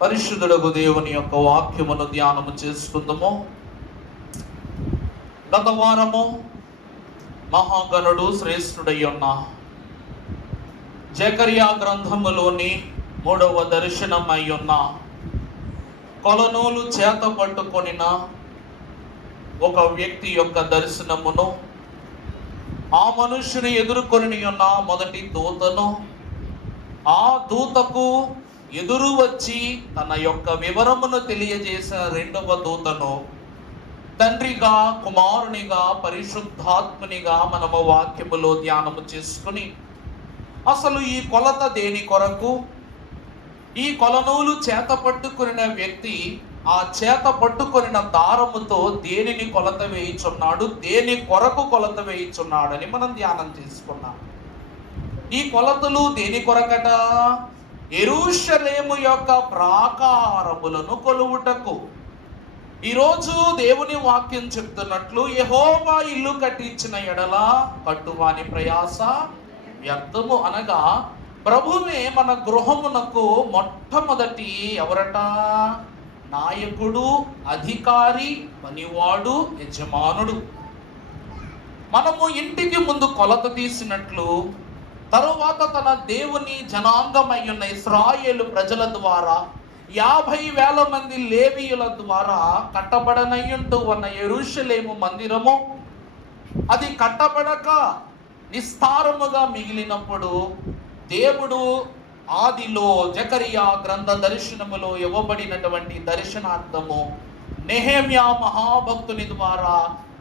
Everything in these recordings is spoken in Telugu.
పరిశుద్ధుడగు దేవుని యొక్క వాక్యమును ధ్యానము చేసుకుందాము. గత వారము మహాగణుడు శ్రేష్ఠుడై ఉన్న జకర్యా గ్రంథములోని 3వ దర్శనమై ఉన్న కొలనూలు చేత పట్టుకొనిన ఒక వ్యక్తి యొక్క దర్శనమును, ఆ మనుష్యుని ఎదుర్కొని ఉన్న మొదటి దూతను, ఆ దూతకు ఎదురు వచ్చి తన యొక్క వివరమును తెలియజేసిన రెండవ దూతను, తండ్రిగా, కుమారునిగా, పరిశుద్ధాత్మునిగా మనము వాక్యములో ధ్యానము చేసుకుని, అసలు ఈ కొలత దేని కొరకు, ఈ కొలనూలు చేత పట్టుకున్న వ్యక్తి ఆ చేత పట్టుకొనిన దారముతో దేనిని కొలత వేయుచున్నాడు, దేని కొరకు కొలత వేయుచున్నాడని మనం ధ్యానం చేసుకున్నాం. ఈ కొలతలు దేని కొరకట? యెరూషలేము యొక్క ప్రాకారములను కొలువుటకు. ఈరోజు దేవుని వాక్యం చెప్తున్నట్లు, యెహోవా ఇల్లు కట్టించిన ఎడల కట్టువాని ప్రయాస వ్యర్థము. అనగా ప్రభువే మన గృహమునకు మొట్టమొదటి ఎవరట? నాయకుడు, అధికారి, పనివాడు, యజమానుడు. మనము ఇంటికి ముందు కొలత తీసినట్లు, తరువాత తన దేవుని జనాంగమై ఉన్న ఇశ్రాయేలు ప్రజల ద్వారా 50,000 మంది లేవీయుల ద్వారా కట్టబడనయ్యుంటూ ఉన్న యెరూషలేము మందిరము, అది కట్టబడక నిస్తారముగా మిగిలినప్పుడు దేవుడు ఆదిలో జకర్యా గ్రంథ దర్శనములో ఇవ్వబడినటువంటి దర్శనార్థము నెహెమ్యా మహాభక్తుని ద్వారా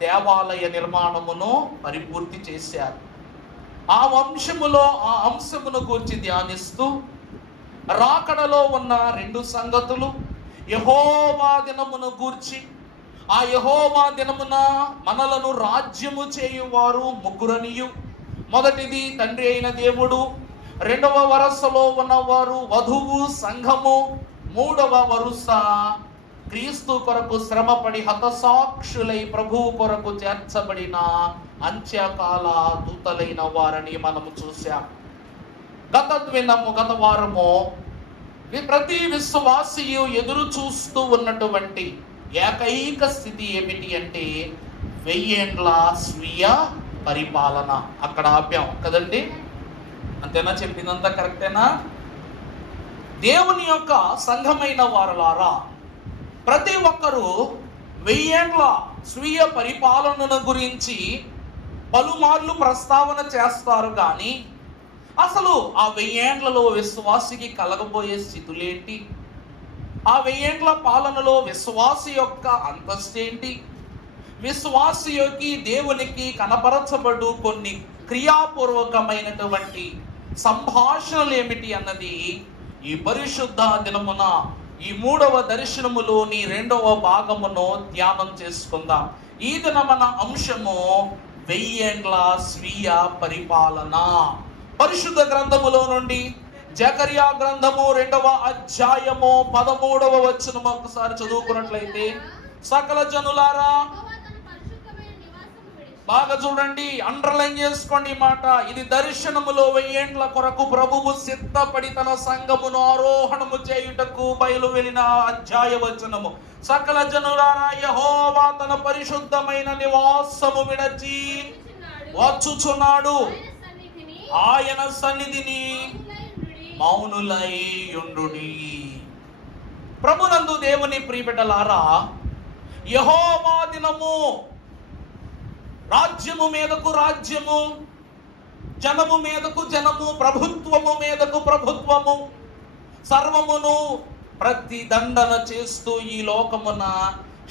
దేవాలయ నిర్మాణమును పరిపూర్తి చేశారు. ఆ వంశములో ఆ అంశమును గూర్చి ధ్యానిస్తూ, రాకడలో ఉన్న 2 సంగతులు, యెహోవా దినమును గూర్చి, ఆ యెహోవా దినమున మనలను రాజ్యము చేయువారు 3 మొదటిది తండ్రి అయిన దేవుడు, 2వ వరుసలో ఉన్నవారు వధువు సంఘము, 3వ వరుస క్రీస్తు కొరకు శ్రమపడి హతసాక్షులై ప్రభువు కొరకు చేర్చబడిన అంత్యకాల దూతలైన వారని మనము చూశాం. గత వారము ప్రతి విశ్వాసియు ఎదురు చూస్తూ ఉన్నటువంటి ఏకైక స్థితి ఏమిటి అంటే 1000 ఏండ్ల స్వీయ పరిపాలన. అక్కడ ఆప్యాం కదండి, అంతేనా? చెప్పిందంతా కరెక్టేనా? దేవుని యొక్క సంఘమైన వారలారా, ప్రతి ఒక్కరూ 1000 ఏండ్ల స్వీయ పరిపాలనను గురించి పలుమార్లు ప్రస్తావన చేస్తారు. కానీ అసలు ఆ 1000 ఏండ్లలో విశ్వాసికి కలగబోయే స్థితులేంటి? ఆ 1000 ఏండ్ల పాలనలో విశ్వాసి యొక్క అంతస్తు ఏంటి? విశ్వాసికి దేవునికి కనపరచబడు కొన్ని క్రియాపూర్వకమైనటువంటి సంభాషణలు ఏమిటి అన్నది ఈ పరిశుద్ధ దినమున ఈ 3వ దర్శనములోని 2వ భాగమును ధ్యానం చేసుకుందాం. ఈ దిన మన అంశము వెయ్యేండ్ల స్వీయ పరిపాలన. పరిశుద్ధ గ్రంథములో నుండి జకర్యా గ్రంథము 2వ అధ్యాయము 13వ వచనం ఒకసారి చదువుకున్నట్లయితే, సకల జనులారా, బాగా చూడండి, అండర్లైన్ చేసుకోండి ఈ మాట. ఇది దర్శనములో 1000 ఏండ్ల కొరకు ప్రభువు సిద్ధపడి తన సంఘమును ఆరోహణము చేయుటకు బయలు వెళ్ళిన అధ్యాయ వచనము. సకల జనులారా, యెహోవా తన పరిశుద్ధమైన నివాసము విడచి వచ్చుచున్నాడు. ఆయన సన్నిధిని మౌనులై యుండుడి. ప్రభునందు దేవుని ప్రియబిడ్డలారా, యెహోవా దినము రాజ్యము మీదకు రాజ్యము, జనము మీదకు జనము, ప్రభుత్వము మీదకు ప్రభుత్వము, సర్వమును ప్రతిదండన చేస్తూ ఈ లోకమున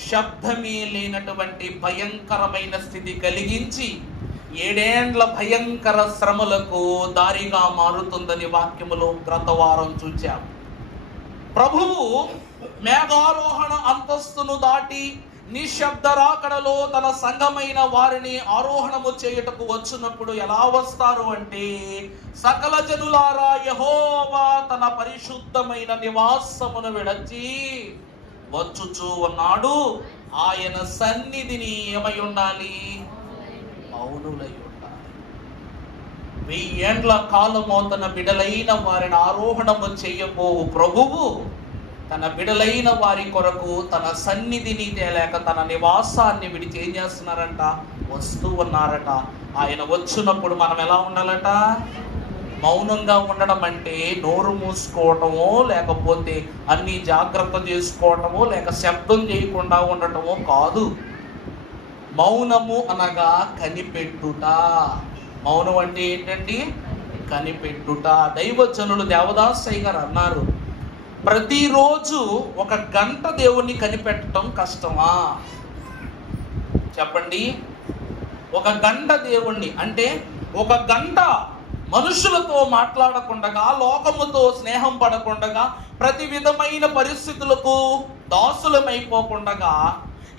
శబ్దమే లేనటువంటి భయంకరమైన స్థితి కలిగించి 7 ఏండ్ల భయంకర శ్రమలకు దారిగా మారుతుందని వాక్యములో గత వారం చూచాం. ప్రభువు మేఘారోహణ అంతస్తును దాటి నిశ్శబ్ద రాకడలో తన సంఘమైన వారిని ఆరోహణము చేయుటకు వచ్చినప్పుడు ఎలా వస్తారు అంటే, సకల జనులారా, యెహోవా తన పరిశుద్ధమైన నివాసమును విడచి వచ్చుచూ ఉన్నాడు. ఆయన సన్నిధిని ఏమై ఉండాలి? మౌనులై ఉండాలి. 1000 ఏండ్ల కాలము తన బిడలైన వారిని ఆరోహణము చేయబోవు ప్రభువు తన బిడలైన వారి కొరకు తన సన్నిధిని తేలేక తన నివాసాన్ని విడిచి ఏం చేస్తున్నారంట? వస్తూ ఉన్నారట. ఆయన వచ్చినప్పుడు మనం ఎలా ఉండాలట? మౌనంగా ఉండడం అంటే నోరు మూసుకోవటమో, లేకపోతే అన్ని జాగ్రత్త చేసుకోవటమో, లేక శబ్దం చేయకుండా ఉండటమో కాదు. మౌనము అనగా కనిపెట్టుట. మౌనం అంటే ఏంటండి? కనిపెట్టుట. దైవజనులు దేవదాసయ్య గారు అన్నారు, ప్రతిరోజు 1 గంట దేవుణ్ణి కనిపెట్టడం కష్టమా? చెప్పండి. 1 గంట దేవుణ్ణి అంటే 1 గంట మనుషులతో మాట్లాడకుండగా, లోకముతో స్నేహం పడకుండగా, ప్రతి విధమైన పరిస్థితులకు దాసులమైపోకుండగా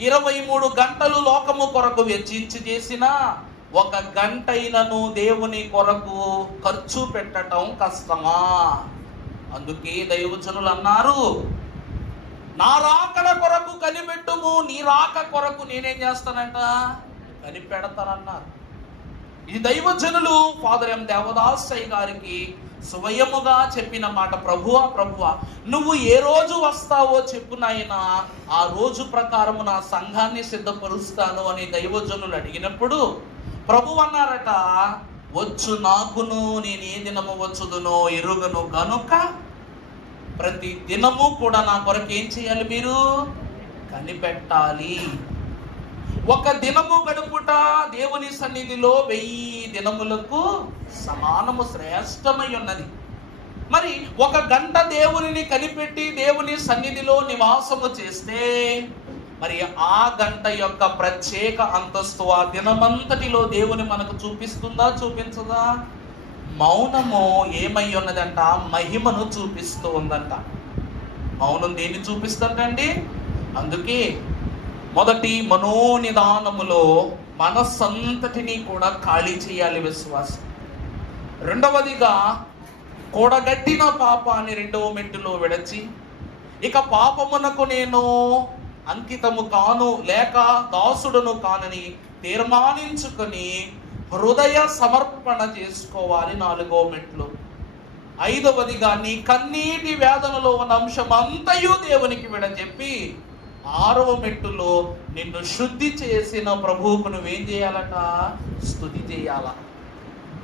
23 గంటలు లోకము కొరకు వెచ్చించి చేసిన 1 గంటైనను దేవుని కొరకు ఖర్చు పెట్టడం కష్టమా? అందుకే దైవజనులు అన్నారు, నా రాకడ కొరకు కనిపెట్టుము, నీ రాక కొరకు నేనేం చేస్తానంట? కనిపెడతానన్నారు. ఇది దైవజనులు ఫాదర్ ఎం దేవదాసయ్య గారికి స్వయముగా చెప్పిన మాట. ప్రభువా, ప్రభువా, నువ్వు ఏ రోజు వస్తావో చెప్పు నాయనా, ఆ రోజు ప్రకారము నా సంఘాన్ని సిద్ధపరుస్తాను అని దైవజనులు అడిగినప్పుడు ప్రభు అన్నారట, వచ్చు నాకును, నేను ఏ దినము వచ్చుదునో ఎరుగను గనుక ప్రతి దినము కూడా నా కొరకు ఏం చేయాలి? మీరు కనిపెట్టాలి. 1 దినము గడుపుట దేవుని సన్నిధిలో 1000 దినములకు సమానము, శ్రేష్టమై ఉన్నది. మరి 1 గంట దేవునిని కనిపెట్టి దేవుని సన్నిధిలో నివాసము చేస్తే, మరి ఆ గంట యొక్క ప్రత్యేక అంతస్తు ఆ దినమంతటిలో దేవుని మనకు చూపిస్తుందా? చూపించదా? మౌనము ఏమై ఉన్నదంట? మహిమను చూపిస్తూ ఉందంట. మౌనం దేన్ని చూపిస్తుందండి? అందుకే మొదటి మనోనిదానములో మనస్సంతటిని కూడా ఖాళీ చేయాలి విశ్వాసం. రెండవదిగా కూడగట్టిన పాపాన్ని 2వ మెట్టులో విడచి, ఇక పాపమునకు నేను అంకితము కాను లేక దాసుడును కానని తీర్మానించుకొని హృదయ సమర్పణ చేసుకోవాలి 4వ మెట్లు. 5వదిగా నీ కన్నీటి వేదనలో ఉన్న అంశం అంతయు దేవునికి విడచెప్పి 6వ మెట్టులో నిన్ను శుద్ధి చేసిన ప్రభువుకు నువ్వేం చేయాలట? స్తుతి చేయాల.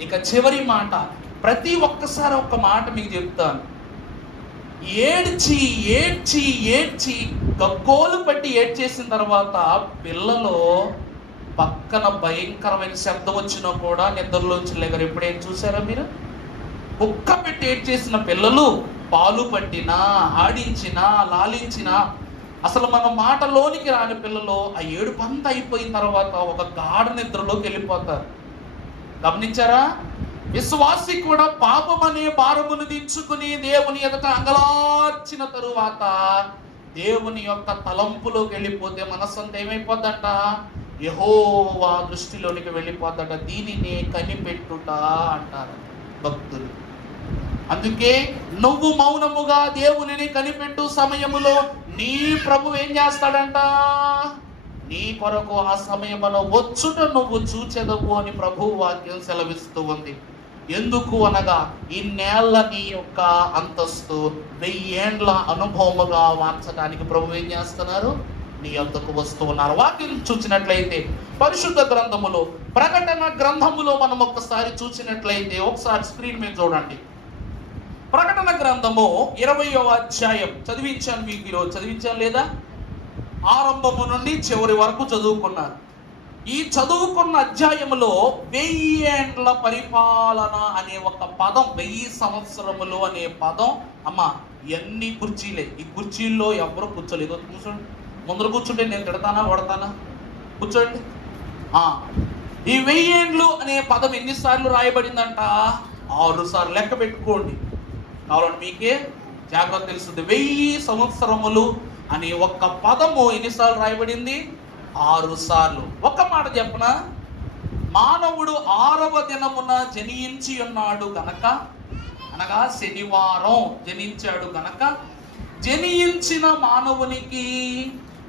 ఇక చివరి మాట, ప్రతి ఒక్కసారి ఒక మాట మీకు చెప్తాను. ఏడ్చి ఏడ్చి ఏడ్చి గగ్గోలు పట్టి ఏడ్చేసిన తర్వాత పిల్లలు పక్కన భయంకరమైన శబ్దం వచ్చినా కూడా నిద్రలోంచి లేగరు. ఎప్పుడేం చూసారా మీరు? కుక్క పెట్టి ఏడ్చేసిన పిల్లలు పాలు పట్టినా, ఆడించినా, లాలించినా, అసలు మన మాటలోనికి రాని పిల్లలు ఆ ఏడుపంతా అయిపోయిన తర్వాత ఒక గాఢ నిద్రలోకి వెళ్ళిపోతారు. గమనించారా? విశ్వాసి కూడా పాపం అనే భారమును దించుకుని దేవుని ఎదుట అంగలార్చిన తరువాత దేవుని యొక్క తలంపులోకి వెళ్ళిపోతే మనస్సంతా ఏమైపోద్దంట? యెహోవా దృష్టిలోనికి వెళ్ళిపోతాడ. దీనినే కనిపెట్టుట అంటారు భక్తులు. అందుకే నువ్వు మౌనముగా దేవునిని కనిపెట్టు సమయములో నీ ప్రభు ఏం చేస్తాడంట? నీ కొరకు ఆ సమయములో వచ్చుట నువ్వు చూచెదవు అని ప్రభు వాక్యం సెలవిస్తూ ఉంది. ఎందుకు అనగా ఇన్నేళ్ల నీ యొక్క అంతస్తు 1000 ఏండ్ల అనుభవముగా మార్చడానికి ప్రభు ఏం చేస్తున్నారు? నీ యొద్దకు వస్తూ ఉన్నారు. వాక్యం చూసినట్లయితే పరిశుద్ధ గ్రంథములో, ప్రకటన గ్రంథములో మనం ఒక్కసారి చూసినట్లయితే, ఒకసారి స్క్రీన్ మీద చూడండి. ప్రకటన గ్రంథము 20వ అధ్యాయం చదివించాను మీకు ఈరోజు. చదివించాను లేదా? ఆరంభము నుండి చివరి వరకు చదువుకున్నారు. ఈ చదువుకున్న అధ్యాయములో 1000 ఏండ్ల పరిపాలన అనే ఒక పదం, 1000 సంవత్సరములు అనే పదం, అమ్మా ఎన్ని కుర్చీలే, ఈ కుర్చీల్లో ఎవరు కూర్చోలేదు. కూర్చోండి, ముందర కూర్చుంటే నేను తిడతానా కొడతానా? కూర్చోండి. ఈ 1000 ఏండ్లు అనే పదం ఎన్నిసార్లు రాయబడిందంట? 6 సార్లు. లెక్క పెట్టుకోండి, కావాలంటే మీకే జాగ్రత్త తెలుస్తుంది. 1000 సంవత్సరములు అనే ఒక్క పదము ఎన్నిసార్లు రాయబడింది? 6 సార్లు. ఒక్క మాట చెప్పనా, మానవుడు 6వ దినమున జనించి ఉన్నాడు గనక, అనగా శనివారం జనించాడు గనక, జనించిన మానవునికి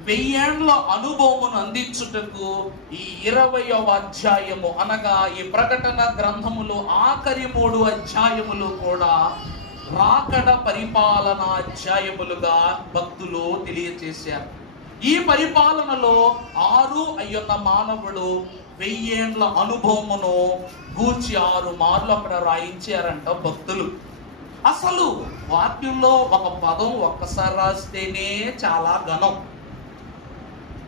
1000 ఏండ్ల అనుభవమును అందించుటకు ఈ 20వ అధ్యాయము, అనగా ఈ ప్రకటన గ్రంథములో ఆఖరి 3 అధ్యాయములు కూడా రాకడ పరిపాలన అధ్యాయములుగా భక్తులు తెలియచేశారు. ఈ పరిపాలనలో 6 అయ్యున్న మానవుడు 1000 ఏండ్ల అనుభవమును గూర్చి 6 మార్లు అక్కడ రాయించారంట భక్తులు. అసలు వాక్యంలో ఒక పదం ఒక్కసారి రాస్తేనే చాలా ఘనం,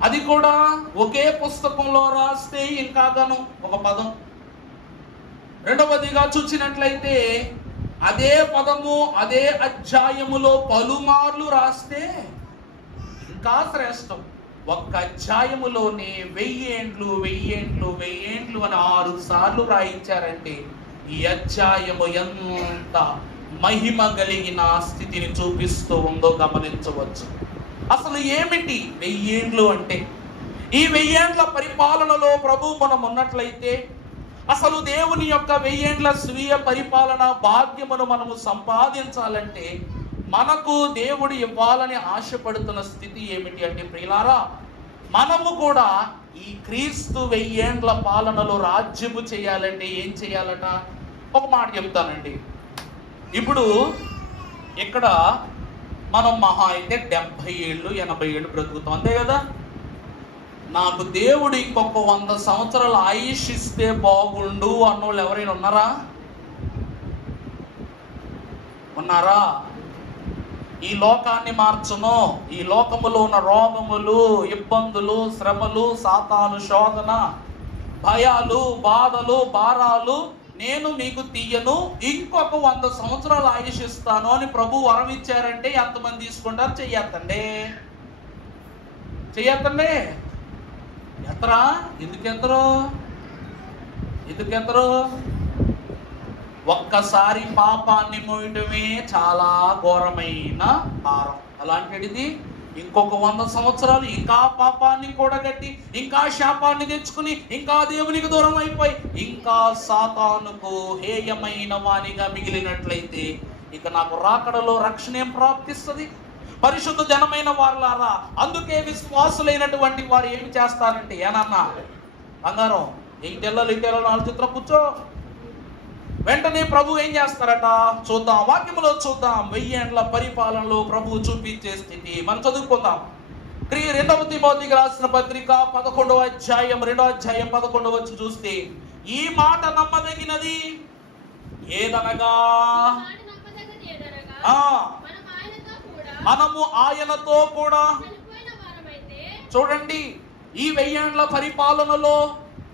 అది కూడా ఒకే పుస్తకంలో రాస్తే ఇంకా ఘనం ఒక పదం. రెండవదిగా చూసినట్లయితే అదే పదము అదే అధ్యాయములో పలుమార్లు రాస్తే ఇంకా శ్రేష్టం. ఒక్క అధ్యాయములోనే 1000 ఏండ్లు 1000 ఏండ్లు 1000 ఏండ్లు అని 6 సార్లు రాయించారంటే ఈ అధ్యాయము ఎంత మహిమ కలిగిన స్థితిని చూపిస్తూ ఉందో గమనించవచ్చు. అసలు ఏమిటి 1000 ఏండ్లు అంటే? ఈ 1000 ఏండ్ల పరిపాలనలో ప్రభు మనం ఉన్నట్లయితే, అసలు దేవుని యొక్క 1000 ఏండ్ల స్వీయ పరిపాలన భాగ్యమును మనము సంపాదించాలంటే మనకు దేవుడు ఇవ్వాలని ఆశపడుతున్న స్థితి ఏమిటి అంటే, ప్రియులారా, మనము కూడా ఈ క్రీస్తు 1000 ఏండ్ల పాలనలో రాజ్యము చేయాలంటే ఏం చేయాలట? ఒక మాట చెప్తానండి. ఇప్పుడు ఇక్కడ మనం మహా అయితే 70 ఏళ్ళు 80 ఏళ్ళు బ్రతుకుతాం, అంతే కదా? నాకు దేవుడు ఇంకొక 100 సంవత్సరాలు ఆయుష్ ఇస్తే బాగుండు అన్నోళ్ళు ఎవరైనా ఉన్నారా? ఈ లోకాన్ని మార్చును, ఈ లోకములో ఉన్న రోగములు, ఇబ్బందులు, శ్రమలు, సాతాను శోధన, భయాలు, బాధలు, భారాలు నేను మీకు తీయను, ఇంకొక 100 సంవత్సరాలు ఆయుష్ ఇస్తాను అని ప్రభు వరం ఇచ్చారంటే ఎంతమంది తీసుకుంటారు? చెయ్యత్తండి. ఎత్తరా? ఎందుకెత్తరు? ఒక్కసారి పాపాన్ని మోయటమే చాలా ఘోరమైన భారం. అలాంటిది ఇంకొక 100 సంవత్సరాలు ఇంకా పాపాన్ని కూడగట్టి, ఇంకా శాపాన్ని తెచ్చుకుని, ఇంకా దేవునికి దూరం అయిపోయి, ఇంకా సాతానుకు హేయమైన వానిగా మిగిలినట్లయితే ఇక నాకు రాకడలో రక్షణ ఏం ప్రాప్తిస్తుంది? పరిశుద్ధ జనమైన వారులారా, అందుకే విశ్వాసులైనటువంటి వారు ఏమి చేస్తారంటే, ఏనన్నా బంగారం ఇంటెళ్ళలు 4 చిత్రం కూర్చో, వెంటనే ప్రభు ఏం చేస్తారట చూద్దాం, వాక్యములో చూద్దాం. 1000 ఏండ్ల పరిపాలనలో ప్రభు చూపించే స్థితి మనం చదువుకుందాం. 2వ తిమోతికి రాసిన పత్రిక 11వ అధ్యాయం 2వ అధ్యాయం 11వ వచ్చి చూస్తే ఈ మాట నమ్మదగినది ఏదనగా, మనము ఆయనతో కూడా చూడండి. ఈ 1000 ఏండ్ల పరిపాలనలో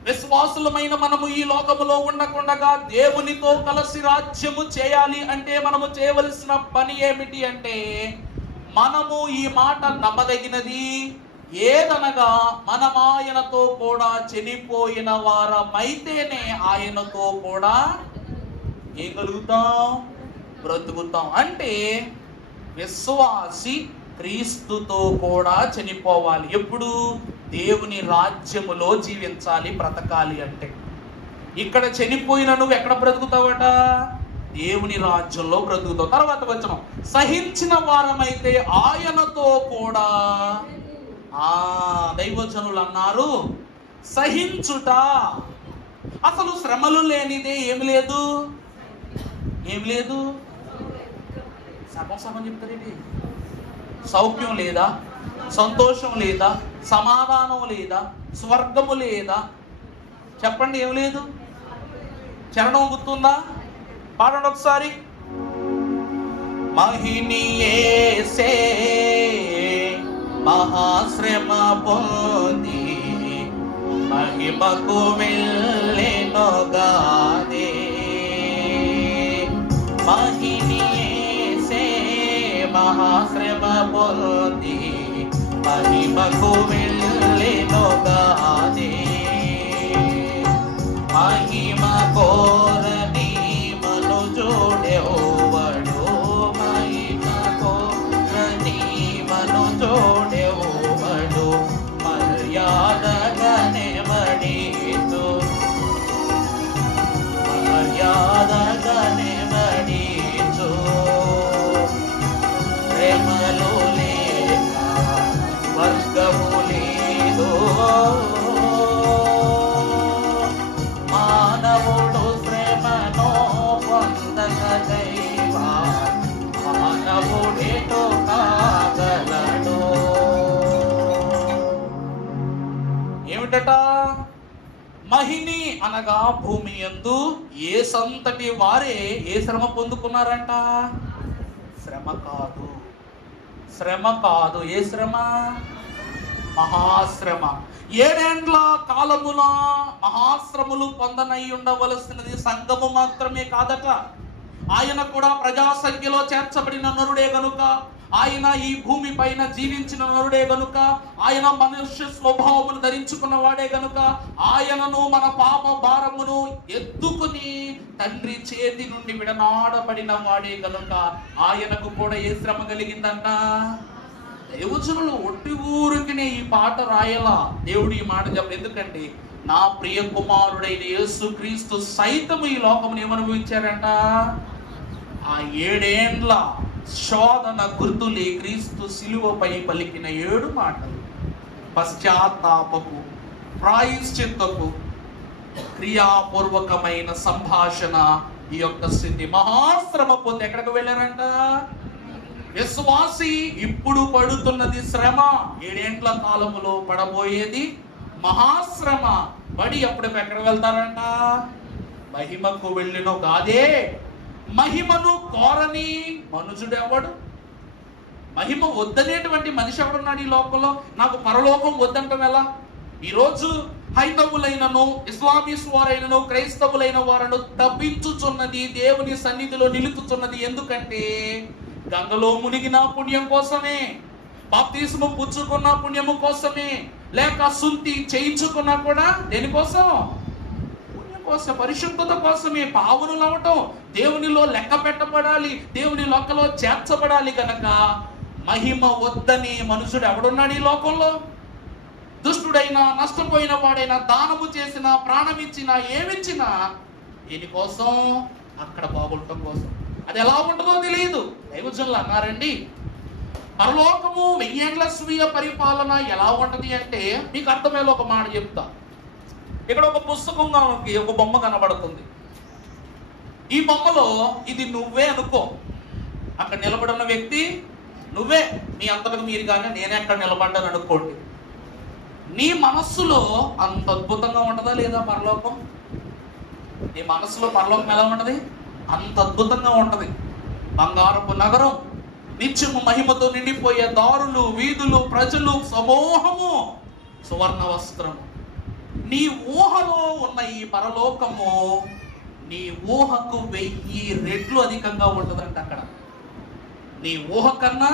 విశ్వాసులమైన మనము ఈ లోకములో ఉండకుండగా దేవునితో కలిసి రాజ్యము చేయాలి అంటే మనము చేయవలసిన పని ఏమిటి అంటే, మనము ఈ మాట నమ్మదగినది ఏదనగా, మనం ఆయనతో కూడా చనిపోయిన వారమైతేనే ఆయనతో కూడా ఏం కలుగుతాం? బ్రతుకుతాం. అంటే విశ్వాసి క్రీస్తుతో కూడా చనిపోవాలి. ఎప్పుడు? దేవుని రాజ్యములో జీవించాలి, బ్రతకాలి అంటే. ఇక్కడ చనిపోయిన నువ్వు ఎక్కడ బ్రతుకుతావట? దేవుని రాజ్యంలో బ్రతుకుతావు. తర్వాత వచనం, సహించిన వారమైతే ఆయనతో కూడా. దైవజనులు అన్నారు సహించుట. అసలు శ్రమలు లేనిదే ఏమి లేదు, ఏమి లేదు. సగం చెప్తారేంటి? సౌఖ్యం లేదా, సంతోషం లేదా, సమాధానం లేదా, స్వర్గము లేదా? చెప్పండి, ఏం లేదు. చరణం గుర్తుందా? పాడండి ఒకసారి. మహిని యేసే మహాశ్రమ పొంది మహిమకు వెళ్ళెనుగాదే. మహిని యేసే మహాశ్రమ పొంది మహిమకు వెళ్ళెనుగాదే. మహిమ కోరని మనుజుడెవడు, మహిమ కోరని మనుజుడెవడు, మర్యాదగనే మడితు, మర్యాదగనే మడిచు. ప్రేమలు లేక వర్గము లేదు, మానవుడు శ్రమను పొందక దైవా మానవుడేటో కాగలడు. ఏమిటట? మహిని అనగా భూమి యందు ఏ సంతటి వారే ఏ శ్రమ పొందుకున్నారంట? శ్రమ కాదు, శ్రమ కాదు. ఏ శ్రమ? మహాశ్రమ. 7 ఏండ్ల కాలమున మహాశ్రమలు పొందనై ఉండవలసినది సంఘము మాత్రమే కాదట. ఆయన కూడా ప్రజా సంఖ్యలో చేర్చబడిన నరుడే గనుక, ఆయన ఈ భూమి పైన జీవించిన నరుడే గనుక, ఆయన మనుష్య స్వభావమును ధరించుకున్న వాడే గనుక, ఆయనను మన పాప భారమును ఎత్తుకుని తండ్రి చేతి నుండి విడనాడబడిన వాడే గనుక ఆయనకు కూడా ఏ శ్రమ కలిగిందంట? దైవజనులు ఒట్టి ఊరికినే ఈ పాట రాయలా. దేవుడు ఈ మాట చెప్ప, ఎందుకంటే నా ప్రియ కుమారుడైన యేసుక్రీస్తు సైతము ఈ లోకమును ఏమనుభవించారంట? ఆ 7 ఏండ్ల శోధన గుర్తులే క్రీస్తు శిలువపై పలికిన 7 మాటలు. పశ్చాత్తాపపు, ప్రాయశ్చిత్తపు, క్రియాపూర్వకమైన సంభాషణ. ఈ యొక్క స్థితి మహాశ్రమ పొంది ఎక్కడికి వెళ్ళారంట? విశ్వాసి ఇప్పుడు పడుతున్నది శ్రమ, 7 ఏండ్ల కాలములో పడబోయేది మహాశ్రమ. పడి అప్పుడు ఎక్కడికి వెళ్తారంట? మహిమకు వెళ్ళినో కాదే. మహిమను కోరని మనుజుడెవడు? మహిమ వద్దనేటువంటి మనిషి ఎవడున్నాడు ఈ లోకంలో? నాకు పరలోకం వద్దంటాం ఎలా? ఈరోజు హైందవులైనను, ఇస్లామీస్ వారైనను, క్రైస్తవులైన వారను తప్పించుచున్నది, దేవుని సన్నిధిలో నిలుపుతున్నది. ఎందుకంటే గంగలో మునిగిన పుణ్యం కోసమే, బాప్తిస్మం పుచ్చుకున్న పుణ్యము కోసమే, లేక సుంతి చేయించుకున్నా కూడా దేనికోసం? పుణ్యం కోసం, పరిశుద్ధత కోసమే. పావనులు అవటం, దేవునిలో లెక్క పెట్టబడాలి, దేవుని లెక్కలో చేర్చబడాలి. కనుక మహిమ వద్దని మనుషుడు ఎవడున్నాడు ఈ లోకంలో? దుష్టుడైనా, నష్టపోయిన వాడైనా, దానము చేసినా, ప్రాణమిచ్చినా, ఏమిచ్చినా దేనికోసం? అక్కడ బాగుండటం కోసం. అది ఎలా ఉంటుందో తెలియదు. దైవజనులు అన్నారండి, పరలోకము 1000 ఏండ్ల స్వీయ పరిపాలన ఎలా ఉంటది అంటే మీకు అర్థమయ్యేలా ఒక మాట చెప్తా. ఇక్కడ ఒక పుస్తకంగా ఒక బొమ్మ కనబడుతుంది. ఈ బొమ్మలో ఇది నువ్వే అనుకో. అక్కడ నిలబడిన వ్యక్తి నువ్వే. మీ అంతకు మీరు కానీ నేనే అక్కడ నిలబడ్డాను అనుకోండి. నీ మనస్సులో అంత అద్భుతంగా ఉంటుందా లేదా పరలోకం? నీ మనస్సులో పరలోకం ఎలా ఉంటది? అంత అద్భుతంగా ఉంటది. బంగారపు నగరం, నిత్యము మహిమతో నిండిపోయే దారులు, వీధులు, ప్రజలు, సమూహము, సువర్ణ వస్త్రము. నీ ఊహలో ఉన్న ఈ పరలోకము నీ ఊహకు 1000 రెట్లు అధికంగా ఉంటుందంట. అక్కడ నీ ఊహ కన్నా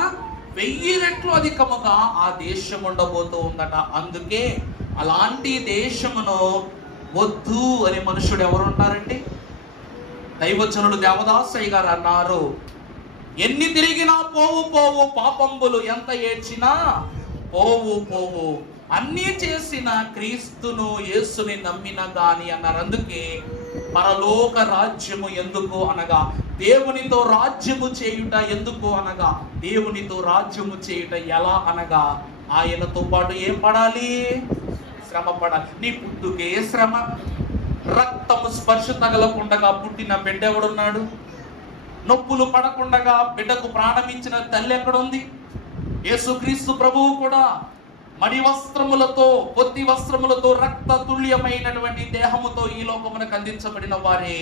1000 రెట్లు అధికముగా ఆ దేశం ఉండబోతూ ఉందట. అందుకే అలాంటి దేశమును వద్దు అనే మనుషుడు ఎవరుంటారండి? దైవజనుడు దేవదాసయ్య గారు అన్నారు, ఎన్ని తిరిగినా పోవు పోవు పాపంబులు, ఎంత ఏడ్చినా పోవు పోవు అన్నీ చేసిన క్రీస్తును యేసుని నమ్మిన గాని అన్నారు. అందుకే పరలోక రాజ్యము ఎందుకు అనగా దేవునితో రాజ్యము చేయుట, ఎందుకు అనగా దేవునితో రాజ్యము చేయుట ఎలా అనగా ఆయనతో పాటు ఏం పడాలి? శ్రమ పడాలి. నీ పుట్టుకే శ్రమ. రక్తము స్పర్శ తగలకుండగా పుట్టిన బిడ్డ ఎవడున్నాడు? నొప్పులు పడకుండగా బిడ్డకు ప్రాణమించిన తల్లి ఎక్కడుంది? యేసుక్రీస్తు ప్రభువు కూడా మడి వస్త్రములతో, పొత్తి వస్త్రములతో, రక్త తుల్యమైనటువంటి దేహముతో ఈ లోకమునకు అందించబడిన వారే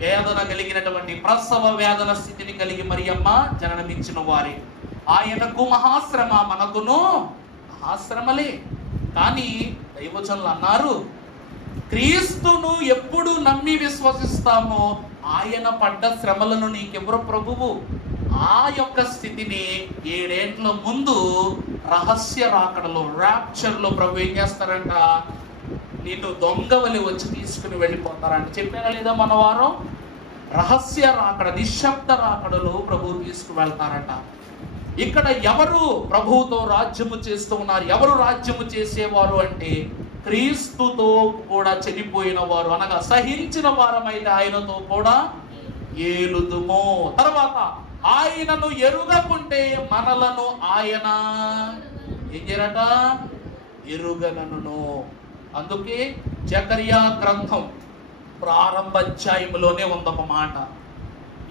వేదన కలిగినటువంటి ప్రసవ వేదన స్థితిని కలిగి మరియమ్మ జననమిచ్చిన వారే. ఆయనకు మహాశ్రమ, మనకును మహాశ్రమలే. కానీ దైవజనులు అన్నారు, క్రీస్తును ఎప్పుడు నమ్మి విశ్వసిస్తామో ఆయన పడ్డ శ్రమలను నీకెవరు ప్రభువు? ఆ యొక్క స్థితిని 7 ఏళ్ల ముందు రహస్య రాకడలో, ర్యాప్చర్లో ప్రభు ఏం చేస్తారంట? నిన్ను దొంగవలి వచ్చి తీసుకుని వెళ్ళిపోతారంట. చెప్పారా లేదా మన వారం? రహస్య రాకడ, నిశ్శబ్ద రాకడలో ప్రభువు తీసుకువెళ్తారట. ఇక్కడ ఎవరు ప్రభువుతో రాజ్యము చేస్తూ ఉన్నారు? ఎవరు రాజ్యము చేసేవారు అంటే క్రీస్తుతో కూడా చనిపోయిన వారు, అనగా సహించిన వారమైతే ఆయనతో కూడా ఏలుదుము. తర్వాత ఆయనను ఎరుగకుంటే మనలను ఆయన ఏం చేయరట? ఎరుగనను. అందుకే జకర్యా గ్రంథం ప్రారంభ అధ్యాయములోనే ఉందొక మాట,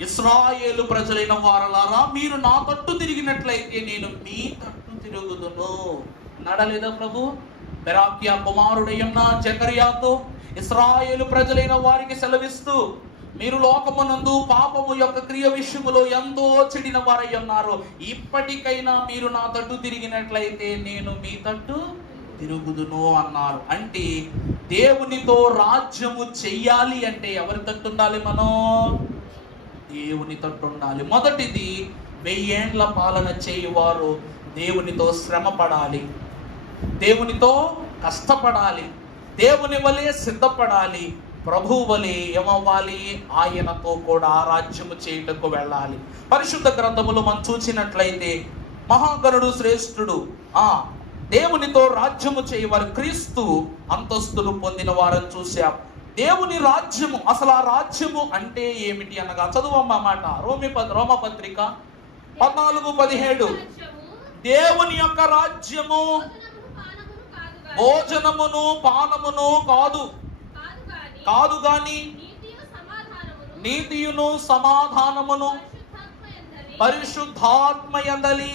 ఇశ్రాయేలు ప్రజలైన వారలారా మీరు నా తట్టు తిరిగినట్లయితే నేను మీ తట్టు తిరుగుదును నడలేదా ప్రభు? బెరాక్యా కుమారుడైన జకర్యాతో ఇశ్రాయేలు ప్రజలైన వారికి సెలవిస్తూ, మీరు లోకమునందు పాపము యొక్క క్రియ విషయములో ఎంతో చెడిన వారై ఉన్నారు, ఇప్పటికైనా మీరు నా తట్టు తిరిగినట్లయితే నేను మీ తట్టు తిరుగుదును అన్నారు. అంటే దేవునితో రాజ్యము చెయ్యాలి అంటే ఎవరి తట్టు ఉండాలి? మనం దేవుని తట్టు ఉండాలి. మొదటిది 1000 ఏండ్ల పాలన చేయువారు దేవునితో శ్రమ పడాలి, దేవునితో కష్టపడాలి, దేవుని వలె సిద్ధపడాలి, ప్రభు వలె ఏమవ్వాలి? ఆయనతో కూడా రాజ్యము చేయుటకు వెళ్ళాలి. పరిశుద్ధ గ్రంథములు మనం చూసినట్లయితే మహాగణుడు, శ్రేష్ఠుడు, దేవునితో రాజ్యము చేయవారు క్రీస్తు అంతస్తును పొందిన వారని చూశాం. దేవుని రాజ్యము, అసలు ఆ రాజ్యము అంటే ఏమిటి అనగా చదువమ్మ మాట, రోమపత్రిక 14:17. దేవుని యొక్క రాజ్యము భోజనమును పానమును కాదు గాని నీతియును సమాధానమును పరిశుద్ధాత్మ యందలి.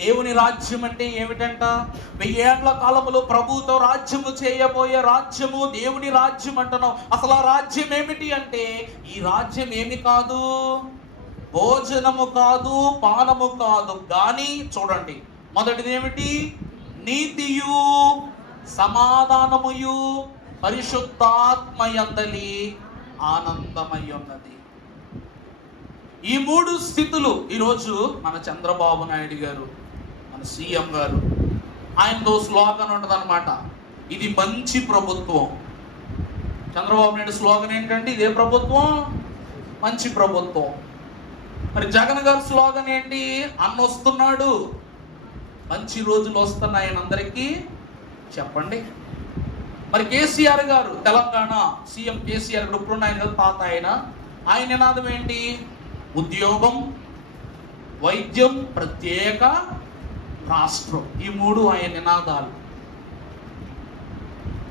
దేవుని రాజ్యం అంటే ఏమిటంట? 1000 ఏండ్ల కాలములో ప్రభువుతో రాజ్యము చేయబోయే రాజ్యము దేవుని రాజ్యం అంటున్నాం. అసలు ఆ రాజ్యం ఏమిటి అంటే ఈ రాజ్యం ఏమి కాదు, భోజనము కాదు, పానము కాదు గాని, చూడండి, మొదటిది ఏమిటి? నీతియు సమాధానముయు పరిశుద్ధాత్మ యందలి ఆనందమై ఉన్నది. ఈ 3 స్థితులు ఈరోజు మన చంద్రబాబు నాయుడు గారు, మన సీఎం గారు, ఆయనతో స్లోగన్ ఉంటుంది అనమాట, ఇది మంచి ప్రభుత్వం. చంద్రబాబు నాయుడు స్లోగన్ ఏంటంటే ఇదే ప్రభుత్వం, మంచి ప్రభుత్వం. మరి జగన్ గారు స్లోగన్ ఏంటి? అన్న వస్తున్నాడు, మంచి రోజులు వస్తున్నాయని అందరికీ చెప్పండి. మరి కేసీఆర్ గారు, తెలంగాణ సీఎం కేసీఆర్ గారు, ఇప్పుడున్న ఆయన కదా, పాత ఆయన నినాదం ఏంటి? ఉద్యోగం, వైద్యం, ప్రత్యేక రాష్ట్రం. ఈ 3 ఆయన నినాదాలు.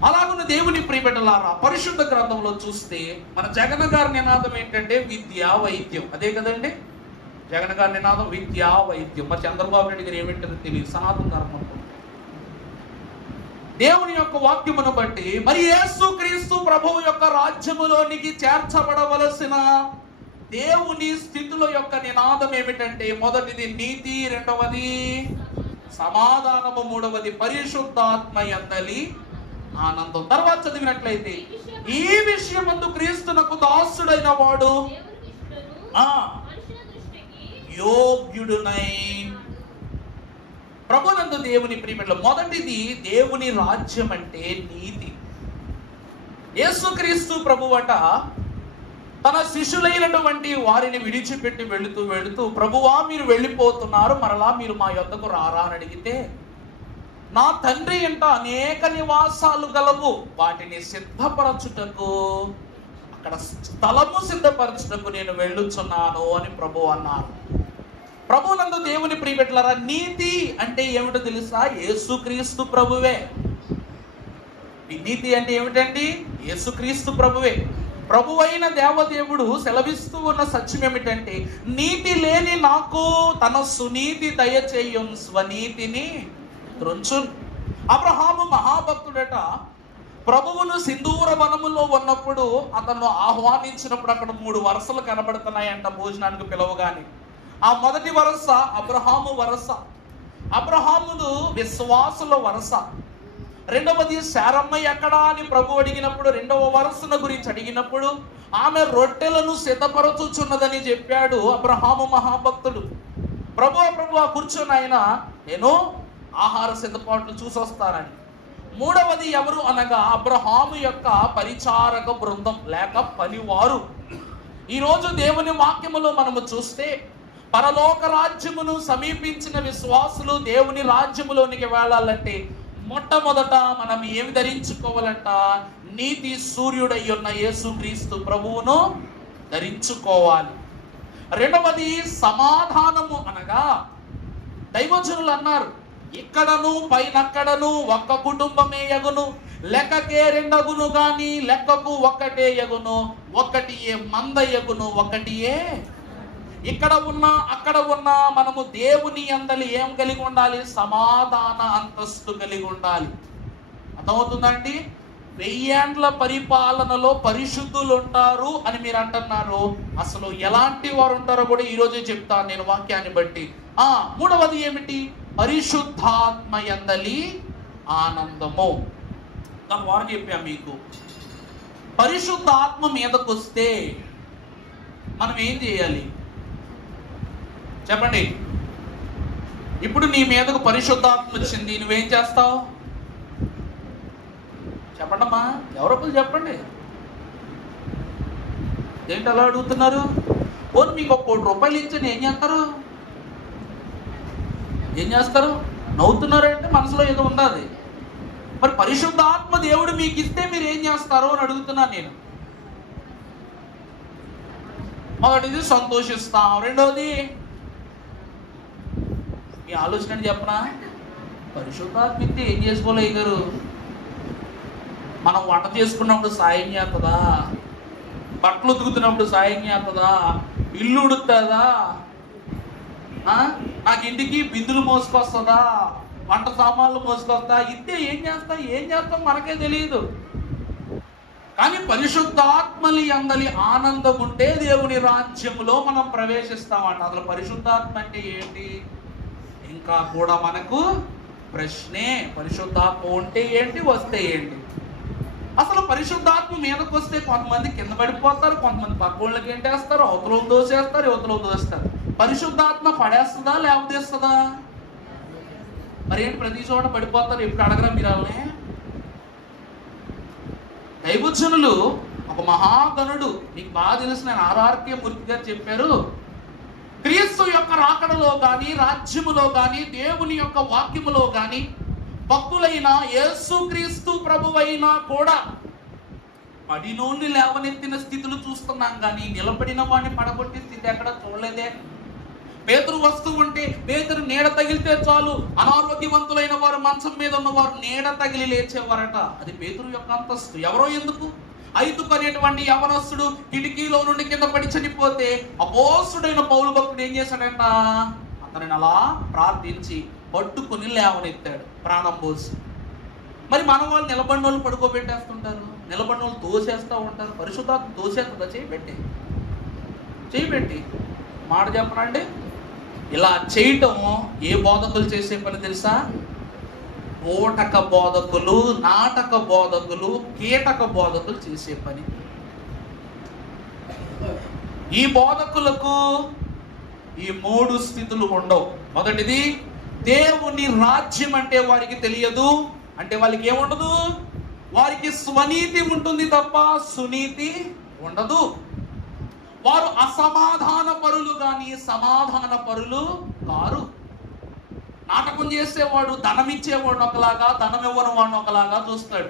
అలాగున్న దేవుని ప్రియబిడ్డలారా, పరిశుద్ధ గ్రంథంలో చూస్తే మన జగన్ గారి నినాదం ఏంటంటే విద్యా వైద్యం. అదే కదండి జగన్ గారి నినాదం, విద్యా వైద్యం. మరి చంద్రబాబు నాయుడు గారు ఏమిటో తెలియదు, సనాతన ధర్మం. దేవుని యొక్క వాక్యమును బట్టి మరి యేసుక్రీస్తు ప్రభువు యొక్క రాజ్యములోనికి చేర్చబడవలసిన దేవుని స్థితుల యొక్క నినాదం ఏమిటంటే మొదటిది నీతి, రెండవది సమాధానము, మూడవది పరిశుద్ధాత్మ యందలి ఆనందం. తర్వాత చదివినట్లయితే ఈ విషయమందు క్రీస్తునకు దాసుడైన వాడు యోగ్యుడునై. ప్రభునందు దేవుని ప్రియమిట్ల, మొదటిది దేవుని రాజ్యం అంటే నీతి. యేసుక్రీస్తు ప్రభువట తన శిష్యులైనటువంటి వారిని విడిచిపెట్టి వెళుతూ వెళుతూ, ప్రభువా మీరు వెళ్ళిపోతున్నారు, మరలా మీరు మా యొద్దకు రారా అని అడిగితే, నా తండ్రి ఇంట అనేక నివాసాలు గలవు, వాటిని సిద్ధపరచుటకు, అక్కడ స్థలము సిద్ధపరచుటకు నేను వెళ్ళుచున్నాను అని ప్రభు అన్నారు. ప్రభువునందు దేవుని ప్రియబిడ్డలారా, నీతి అంటే ఏమిటో తెలుసా? యేసుక్రీస్తు ప్రభువే. నీతి అంటే ఏమిటండి? యేసుక్రీస్తు ప్రభువే. ప్రభువైన దేవదేవుడు సెలవిస్తూ ఉన్న సత్యం ఏమిటంటే, నీతి లేని నాకు తన సునీతి దయచేయున్, స్వనీతిని త్రుంచున్. అబ్రహాము మహాభక్తుడట. ప్రభువును సింధూర వనములో ఉన్నప్పుడు అతను ఆహ్వానించినప్పుడు అక్కడ 3 వరసలు కనబడుతున్నాయంట భోజనానికి పిలవగానే. ఆ మొదటి వరస అబ్రహాము వరస, అబ్రహామును విశ్వాసుల వరస. రెండవది శారమ్మ ఎక్కడా అని ప్రభు అడిగినప్పుడు, రెండవ వరసను గురించి అడిగినప్పుడు ఆమె రొట్టెలను సిద్ధపరచుచున్నదని చెప్పాడు అబ్రహాము మహాభక్తుడు. ప్రభు కూర్చొని ఆయన, నేను ఆహార సిద్ధపాట్లు చూసొస్తానని. మూడవది ఎవరు అనగా అబ్రహాము యొక్క పరిచారక బృందం లేక పనివారు. ఈరోజు దేవుని వాక్యములో మనము చూస్తే, పరలోక రాజ్యమును సమీపించిన విశ్వాసులు దేవుని రాజ్యములోనికి వెళ్ళాలంటే మొట్టమొదట మనం ఏమి ధరించుకోవాలంట? నీతి సూర్యుడై ఉన్న యేసుక్రీస్తు ప్రభువును ధరించుకోవాలి. రెండవది సమాధానము అనగా, దైవజనులు అన్నారు, ఇక్కడను పైనక్కడను ఒక్క కుటుంబమే యగును, లెక్కకే 2 అగును గాని లెక్కకు ఒక్కటే యగును, ఒకటియే మంద యగును, ఒకటియే. ఇక్కడ ఉన్నా అక్కడ ఉన్నా మనము దేవుని యందలి ఏం కలిగి ఉండాలి? సమాధాన అంతస్తు కలిగి ఉండాలి. అర్థమవుతుందండి? 1000 ఏండ్ల పరిపాలనలో పరిశుద్ధులు ఉంటారు అని మీరు అంటున్నారు. అసలు ఎలాంటి వారు ఉంటారో కూడా ఈరోజే చెప్తాను నేను వాక్యాన్ని బట్టి. మూడవది ఏమిటి? పరిశుద్ధాత్మ యందలి ఆనందము. వారు చెప్పా మీకు, పరిశుద్ధాత్మ మీదకు వస్తే మనం ఏం చేయాలి చెప్పండి? ఇప్పుడు నీ మీదకు పరిశుద్ధాత్మ వచ్చింది, నువ్వేం చేస్తావు చెప్పండమ్మా? ఎవరొకరు చెప్పండి. ఏంటి అలా అడుగుతున్నారు? పోనీ మీకు 1 కోటి రూపాయలు ఇచ్చి ఏం చేస్తారు? ఏం చేస్తారు? నవ్వుతున్నారంటే మనసులో ఏదో ఉన్నది. మరి పరిశుద్ధాత్మ దేవుడు మీకు ఇస్తే మీరు ఏం చేస్తారు అని అడుగుతున్నాను నేను. మొదటిది సంతోషిస్తాం, రెండవది మీ ఆలోచన చెప్పనా? పరిశుద్ధాత్మ ఇస్తే ఏం చేసుకోలే గారు? మనం వంట చేసుకున్నప్పుడు సాయం చేస్తుందా? బట్టలు ఉతుకుతున్నప్పుడు సాయం చేస్తుందా? ఇల్లు ఉడుతుందా? నాకు ఇంటికి బిందులు మోసుకొస్తుందా? వంట సామాన్లు మోసుకొస్తా? ఇస్తే ఏం చేస్తాం మనకే తెలియదు. కానీ పరిశుద్ధాత్మలి అందలి ఆనందం ఉంటే దేవుని రాజ్యములో మనం ప్రవేశిస్తామంట. అసలు పరిశుద్ధాత్మ అంటే ఏంటి? ఇంకా కూడా మనకు ప్రశ్నే. పరిశుద్ధాత్మ ఉంటే ఏంటి, వస్తే ఏంటి? అసలు పరిశుద్ధాత్మ మీదకి వస్తే కొంతమంది కింద పడిపోతారు, కొంతమంది పక్కోళ్ళకి ఏంటేస్తారు, అవతల దోసేస్తారు, యువతలో దోస్తారు. పరిశుద్ధాత్మ పడేస్తుందా లేకపోతే ఇస్తుందా? మరి ఏంటి ప్రతి చోట పడిపోతారు? ఎప్పుడు అడగరా మీరు వాళ్ళని? దైవజనులు ఒక మహాగణుడు, మీకు బాగా తెలిసిన ఆర్ఆర్కే మూర్తి గారు చెప్పారు, క్రీస్తు యొక్క రాకడలో కానీ రాజ్యములో కానీ దేవుని యొక్క వాక్యములో కానీ భక్తులైన యేసుక్రీస్తు ప్రభువైనా కూడా పడినోన్ని లేవనెత్తిన స్థితులు చూస్తున్నాం కానీ నిలబడిన వాడిని పడగొట్టే స్థితి ఎక్కడ చూడలేదే. పేతురు వస్తూ ఉంటే పేతురు నీడ తగిలితే చాలు అనారోగ్యవంతులైన వారు, మంచం మీద ఉన్నవారు నీడ తగిలి లేచేవారట. అది పేతురు యొక్క అంతస్తు. ఎవరో ఎందుకు? ఐదుకు అనేటువంటి యవనస్తుడు కిటికీలో నుండి కింద పడి చనిపోతే అపోస్తుడైన పౌలు భక్తుడు ఏం చేశాడంట? అతనిని అలా ప్రార్థించి పట్టుకుని లేవనెత్తాడు ప్రాణం పోసి. మరి మన వాళ్ళు నిలబడిన వాళ్ళు పడుకోబెట్టేస్తుంటారు, నిలబడిన వాళ్ళు తోసేస్తూ ఉంటారు. పరిశుద్ధాత్మ తోసేస్తుందా? చేయబెట్టి మాట చెప్పనండి. ఇలా చేయటం ఏ బోధకులు చేసే పని తెలుసా? ఓటక బోధకులు, నాటక బోధకులు, కీటక బోధకులు చేసే పని. ఈ బోధకులకు ఈ 3 స్థితులు ఉండవు. మొదటిది, దేవుని రాజ్యం అంటే వారికి తెలియదు. అంటే వాళ్ళకి ఏముండదు? వారికి స్వనీతి ఉంటుంది తప్ప సునీతి ఉండదు. వారు అసమాధాన పరులు కానీ సమాధాన పరులు కారు. నాటకం చేసేవాడు ధనం ఇచ్చేవాడిని ఒకలాగా, ధనం ఇవ్వని వాడిని ఒకలాగా చూస్తాడు.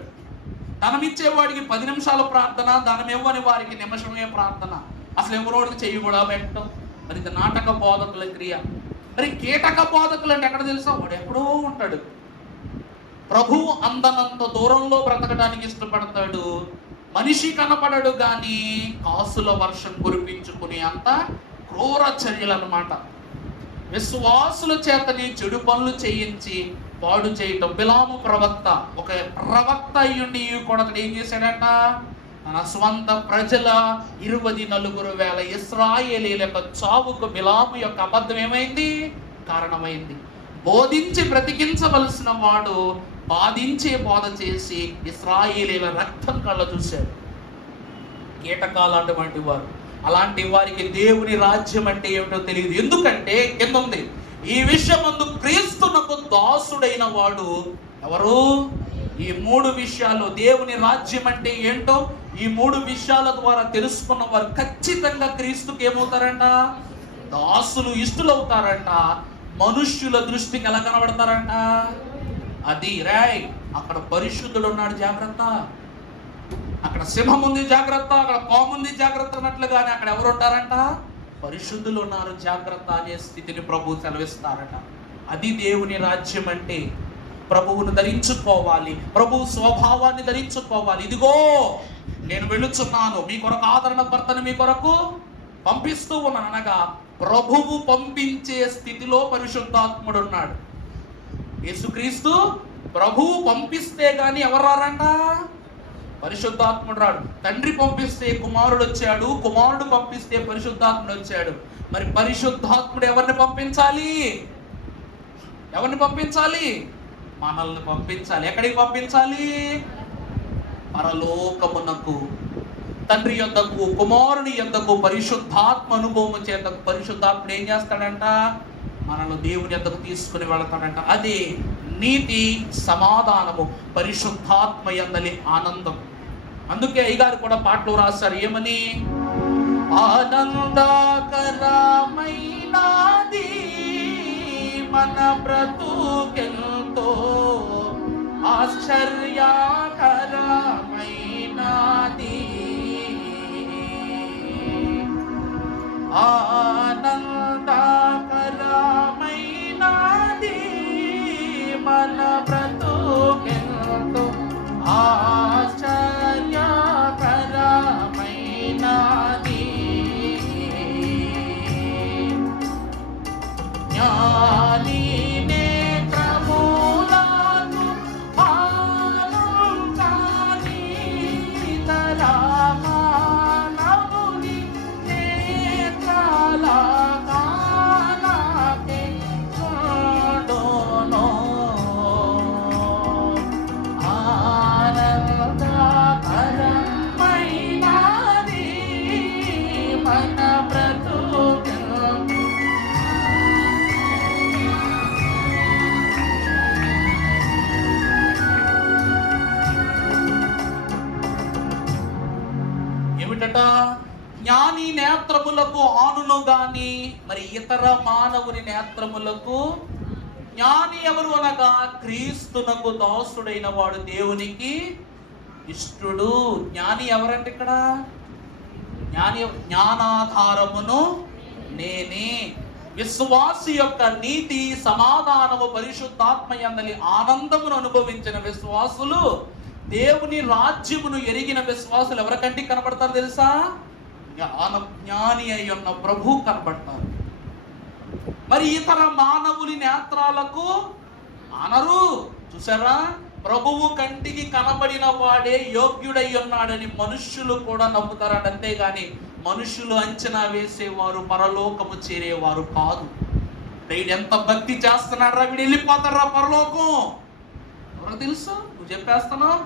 ధనం ఇచ్చేవాడికి 10 నిమిషాల ప్రార్థన, ధనం ఇవ్వని వారికి నిమిషమే ప్రార్థన. అసలు ఎవరోడికి చెయ్యి కూడా పెట్టడం. మరి ఇది నాటక బోధకుల క్రియ. మరి కీటక బోధకులు అంటే ఎక్కడ తెలుసా? వాడు ఎక్కడో ఉంటాడు. ప్రభువు అందనంత దూరంలో బ్రతకడానికి ఇష్టపడతాడు. మనిషి కనపడడు కానీ కాసుల వర్షం కురిపించుకునే అంత క్రూర చర్యలు అన్నమాట. విశ్వాసుల చేతని చెడు పనులు చేయించి పాడు చేయటం. బిలాము ప్రవక్త, ఒక ప్రవక్త అయ్యుండి కూడా అతడు ఏం చేశాడంట? తన స్వంత ప్రజల 24,000 ఇశ్రాయేలీల యొక్క చావుకు బిలాము యొక్క అబద్ధం ఏమైంది? కారణమైంది. బోధించి బ్రతికించవలసిన వాడు బాధించే బోధ చేసి ఇశ్రాయేలీల రక్తం కళ్ళ చూశాడు. కీటకాలు అటువంటి వారు. అలాంటి వారికి దేవుని రాజ్యం అంటే ఏమిటో తెలియదు. ఎందుకంటే కింద ఉంది, ఈ విషయం ముందు క్రీస్తునకు దాసుడైన వాడు ఎవరు? ఈ 3 విషయాలు, దేవుని రాజ్యం అంటే ఏంటో ఈ 3 విషయాల ద్వారా తెలుసుకున్న వారు ఖచ్చితంగా క్రీస్తుకి ఏమవుతారంట? దాసులు, ఇష్టలవుతారంట. మనుష్యుల దృష్టికి ఎలా కనబడతారంట? అది రాయ్. అక్కడ పరిశుద్ధుడు ఉన్నాడు, జాగ్రత్త. అక్కడ సింహం ఉంది, జాగ్రత్త. అక్కడ పాము ఉంది, జాగ్రత్త అన్నట్లుగానే అక్కడ ఎవరు ఉంటారంట? పరిశుద్ధులు ఉన్నారు, జాగ్రత్త అనే స్థితిని ప్రభువు సెలవిస్తారట. అది దేవుని రాజ్యం అంటే. ప్రభువును ధరించుకోవాలి, ప్రభు స్వభావాన్ని ధరించుకోవాలి. ఇదిగో నేను వెళ్ళుచున్నాను, మీ కొరకు ఆదరణ భర్తను మీ కొరకు పంపిస్తూ ఉన్నాను అనగా ప్రభువు పంపించే స్థితిలో పరిశుద్ధాత్ముడు ఉన్నాడు. యేసుక్రీస్తు ప్రభువు పంపిస్తే గాని ఎవరు రారంట? పరిశుద్ధాత్ముడు రాడు. తండ్రి పంపిస్తే కుమారుడు వచ్చాడు, కుమారుడు పంపిస్తే పరిశుద్ధాత్ముడు వచ్చాడు. మరి పరిశుద్ధాత్ముడు ఎవరిని పంపించాలి? ఎవరిని పంపించాలి? మనల్ని పంపించాలి. ఎక్కడికి పంపించాలి? పరలోకమునకు, తండ్రి యొద్దకు, కుమారుని యొద్దకు. పరిశుద్ధాత్మ అనుభవం చేత పరిశుద్ధాత్ముడు ఏం చేస్తాడంట? మనల్ని దేవుని యొద్దకు తీసుకుని వెళతాడంట. అదే నీతి, సమాధానము, పరిశుద్ధాత్మ యందలి ఆనందం. అందుకే అయ్యగారు కూడా పాటలు రాశారు. ఏమని? ఆనందకరమైనది మన బ్రతుకెంతో, ఆశ్చర్యకరమైనది. ఆనందకరమైనది మన బ్రతుకెంతో, ఆశ్చర్యకరమైనది. జ్ఞాని నేత్రములకు ఆనందాని తలమానముని నేత్రాల కానకే చూడును. ఆనందకరమైనది మన బ్రతుకు. ఏమిటట? జ్ఞాని నేత్రములకు ఆనును గాని మరి ఇతర మానవుని నేత్రములకు. జ్ఞాని ఎవరు అనగా క్రీస్తునకు దాసుడైన వాడు, దేవునికి ఇష్టుడు. జ్ఞాని ఎవరంటే ఇక్కడ? జ్ఞాని జ్ఞానాధారమును నేనే. విశ్వాసి యొక్క నీతి, సమాధానము, పరిశుద్ధాత్మ యందలి ఆనందమును అనుభవించిన విశ్వాసులు, దేవుని రాజ్యమును ఎరిగిన విశ్వాసులు ఎవరికంటికి కనబడతారు తెలుసా? జ్ఞాని అయి ఉన్న ప్రభు కనబడతారు. మరి ఇతర మానవుని నేత్రాలకు అనరు. చూసారా? ప్రభువు కంటికి కనబడిన వాడే యోగ్యుడై ఉన్నాడని మనుష్యులు కూడా నమ్ముతారట. అంతేగాని మనుషులు అంచనా వేసేవారు పరలోకము చేరేవారు కాదు. వీడు ఎంత భక్తి చేస్తున్నాడు రా, వీడు వెళ్ళిపోతారా పరలోకం? ఎవరో తెలుసు? నువ్వు చెప్పేస్తున్నావు.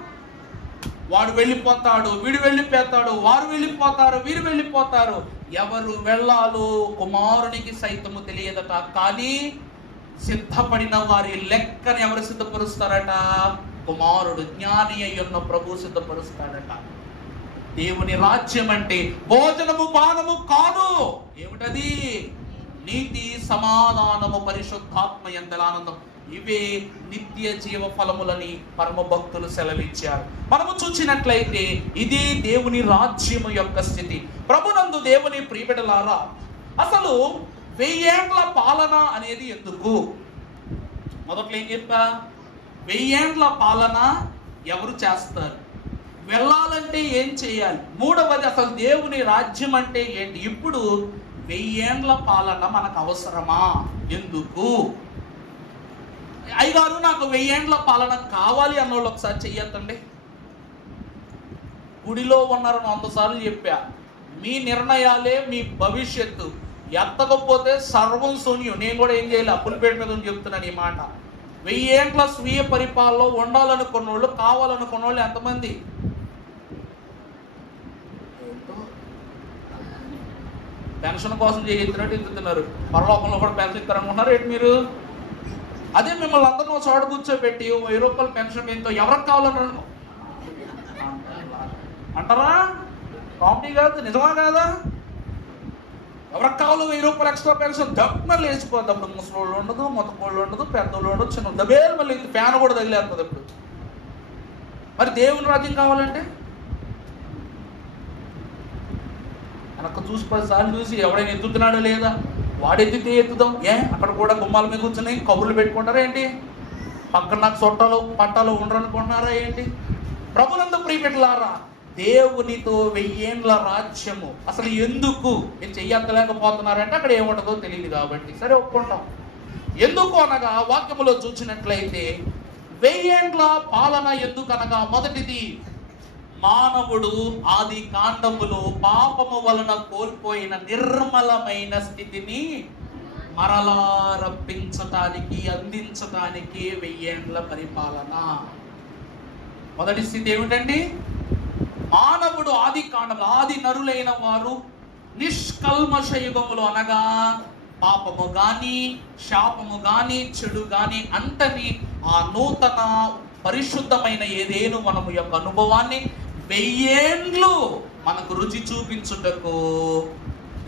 వాడు వెళ్ళిపోతాడు, వీడు వెళ్ళిపోతాడు, వారు వెళ్ళిపోతారు, వీరు వెళ్ళిపోతారు. ఎవరు వెళ్ళాలో కుమారునికి సైతము తెలియదట. కానీ సిద్ధపడిన వారి లెక్కను ఎవరు సిద్ధపరుస్తారట? కుమారుడు, జ్ఞాని అయ్యున్న ప్రభు సిద్ధపరుస్తాడట. దేవుని రాజ్యం అంటే భోజనము పానము కాదు. ఏమిటది? నీతి, సమాధానము, పరిశుద్ధాత్మ యందలి ఆనందం. ఇవే నిత్య జీవ ఫలములని పరమ భక్తులు సెలవిచ్చారు. మనము చూసినట్లయితే ఇది దేవుని రాజ్యము యొక్క స్థితి. ప్రభునందు దేవుని ప్రియబిడ్డలారా, అసలు 1000 ఏండ్ల పాలన అనేది ఎందుకు? మొదట్లో ఏం చెప్పా? 1000 ఏండ్ల పాలన ఎవరు చేస్తారు? వెళ్ళాలంటే ఏం చేయాలి? మూడవది, అసలు దేవుని రాజ్యం అంటే ఏంటి? ఇప్పుడు 1000 ఏండ్ల పాలన మనకు అవసరమా? ఎందుకు? అయ్యగారు నాకు 1000 ఏండ్ల పాలన కావాలి అన్నోళ్ళు ఒకసారి చెయ్యొద్దండి. గుడిలో ఉన్నారని 100 సార్లు చెప్పా, మీ నిర్ణయాలే మీ భవిష్యత్తు. ఎత్తకపోతే సర్వం శూన్యం. నేను కూడా ఏం చేయాలి? అప్పులపేట మీద చెప్తున్నాను ఈ మాట. 1000 ఏండ్ల స్వీయ పరిపాలనలో ఉండాలనుకున్న వాళ్ళు, కావాలనుకున్న వాళ్ళు ఎంతమంది? పెన్షన్ కోసం చేయించినట్టు ఎత్తుతున్నారు. పరలోకంలో కూడా పెన్షన్ ఇస్తారనుకుంటున్నారు ఏంటి మీరు? అదే మిమ్మల్ని అందరినీ ఒక చోట కూర్చోబెట్టి 1000 రూపాయల పెన్షన్ ఎంతో ఎవరికి కావాలని అంటారా? కామెడీ కాదు, నిజమా కాదా? ఎవరికి కావాలో 1000 రూపాయలు ఎక్స్ట్రా పెన్షన్ దక్కున లేచిపోద్ది. అప్పుడు ముసలోళ్ళు ఉండదు, మొత్తకోళ్ళు ఉండదు, పెద్దోళ్ళు ఉండదు, చిన్న దబేలు మళ్ళీ ఫ్యాన్ కూడా తగిలేస్తుంది. అప్పుడు మరి దేవుని రాజ్యం కావాలంటే వెనక్కి చూసి 10 సార్లు చూసి ఎవడైనా ఎత్తుతున్నాడో లేదా, వాడు ఎత్తితే ఎత్తుదాం. అక్కడ కూడా గుమ్మాల మీద కూర్చుని కబుర్లు పెట్టుకుంటారా ఏంటి? పక్కన నాకు చుట్టాలు పట్టాలు ఉండరనుకుంటున్నారా ఏంటి? ప్రభునందు ప్రియబిడ్డలారా, దేవునితో 1000 ఏండ్ల రాజ్యము అసలు ఎందుకు మీరు చెయ్యలేకపోతున్నారంటే అక్కడ ఏముంటుందో తెలియదు కాబట్టి సరే ఒప్పుకుంటాం. ఎందుకు అనగా వాక్యములో చూసినట్లయితే 1000 ఏండ్ల పాలన ఎందుకు అనగా, మొదటిది, మానవుడు ఆది కాండములో పాపము వలన కోల్పోయిన నిర్మలమైన స్థితిని మరలా రప్పించటానికి, అందించటానికి 1000 ఏండ్ల పరిపాలన. మొదటి స్థితి ఏమిటండి? మానవుడు ఆది కాండములు, ఆది నరులైన వారు నిష్కల్మష యుగములు అనగా పాపము గాని, శాపము గాని, చెడు గాని అంటని ఆ నూతన పరిశుద్ధమైన ఏదేను మనము యొక్క అనుభవాన్ని 1000 ఏండ్లు మనకు రుచి చూపించుటకు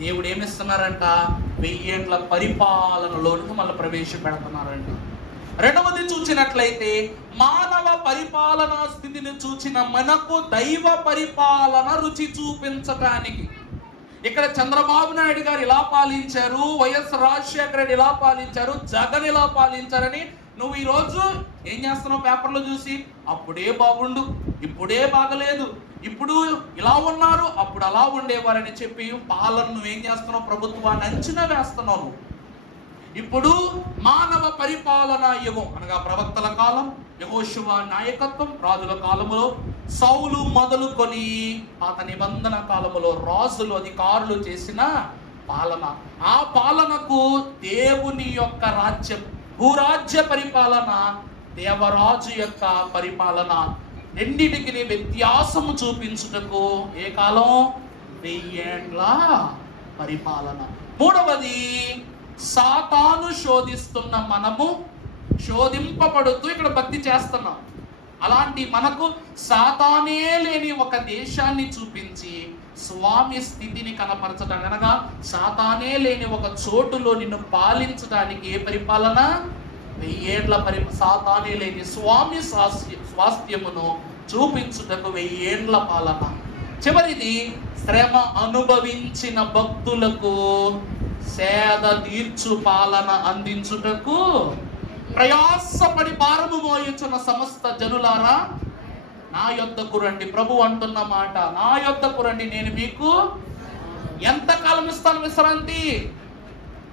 దేవుడు ఏమిస్తున్నారంట? 1000 ఏండ్ల పరిపాలనలోనికి మళ్ళీ ప్రవేశపెడుతున్నారంట. రెండవది చూసినట్లయితే మానవ పరిపాలనా స్థితిని చూచిన మనకు దైవ పరిపాలన రుచి చూపించటానికి. ఇక్కడ చంద్రబాబు నాయుడు గారు ఇలా పాలించారు, వైఎస్ రాజశేఖర రెడ్డి ఇలా పాలించారు, జగన్ ఇలా పాలించారని నువ్వు ఈరోజు ఏం చేస్తున్నావు? పేపర్లో చూసి అప్పుడే బాగుండు, ఇప్పుడే బాగలేదు, ఇప్పుడు ఇలా ఉన్నారు, అప్పుడు అలా ఉండేవారని చెప్పి పాలన నువ్వేం చేస్తున్నావు? ప్రభుత్వాన్ని అంచనా వేస్తున్నావు. ఇప్పుడు మానవ పరిపాలన యుగం అనగా ప్రవక్తల కాలం, యెహోషువ నాయకత్వం, రాజుల కాలములో సౌలు మొదలుకొని పాత నిబంధన కాలములో రాజులు, అధికారులు చేసిన పాలన. ఆ పాలనకు దేవుని యొక్క రాజ్యం, భూరాజ్య పరిపాలన, దేవరాజు యొక్క పరిపాలన, రెండింటికి వ్యత్యాసము చూపించుటకు ఏ కాలం? 1000 ఏండ్ల పరిపాలన. మూడవది, సాతాను శోధిస్తున్న మనము శోధింపబడుతూ ఇక్కడ భక్తి చేస్తున్నాం. అలాంటి మనకు సాతానే లేని ఒక దేశాన్ని చూపించి స్వామి స్థితిని కనపరచడానికి, అనగా సాతానే లేని ఒక చోటులో నిన్ను పాలించడానికి ఏ పరిపాలన? 1000 ఏండ్ల సాతానే లేని స్వామి స్వాస్థ్యమును చూపించుటకు 1000 ఏండ్ల పాలన. చివరిది, శ్రమ అనుభవించిన భక్తులకు సేద తీర్చు పాలన అందించుటకు ప్రయాసపడి భారము మోయుచున్న సమస్త జనులారా నా యొద్దకు రండి. ప్రభు అంటున్న మాట, నా యొద్దకు రండి, నేను మీకు ఎంతకాలం ఇస్తాను విశ్రాంతి?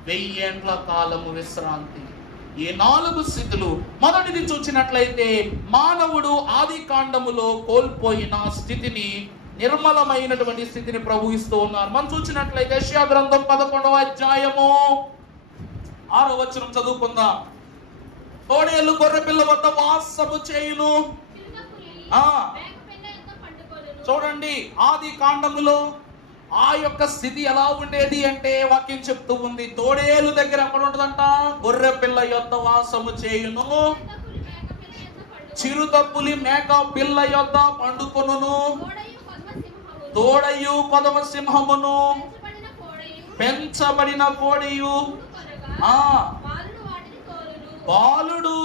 1000 ఏండ్ల కాలము విశ్రాంతి. ఈ 4 స్థితులు. మొదటిది చూసినట్లయితే మానవుడు ఆది కాండములో కోల్పోయిన స్థితిని, నిర్మలమైనటువంటి స్థితిని ప్రభు ఇస్తూ ఉన్నారు. మనం చూసినట్లయితే యెషయా గ్రంథం 11వ అధ్యాయము 6వ వచనం చదువుకుందాం. తోడేలు గొర్రె పిల్ల వద్ద వాసము చేయును. చూడండి, ఆది కాండములో ఆ యొక్క స్థితి ఎలా ఉండేది అంటే వాక్యం చెప్తూ ఉంది, తోడేలు దగ్గర ఎక్కడ ఉంటదంట? గొర్రె పిల్ల యొద్ద వాసము చేయును, చిరుతపులి మేక పిల్ల యొద్ద పండుకొనును. తోడయు కొదమ సింహమును పెంచబడిన కోడయు బాలుడు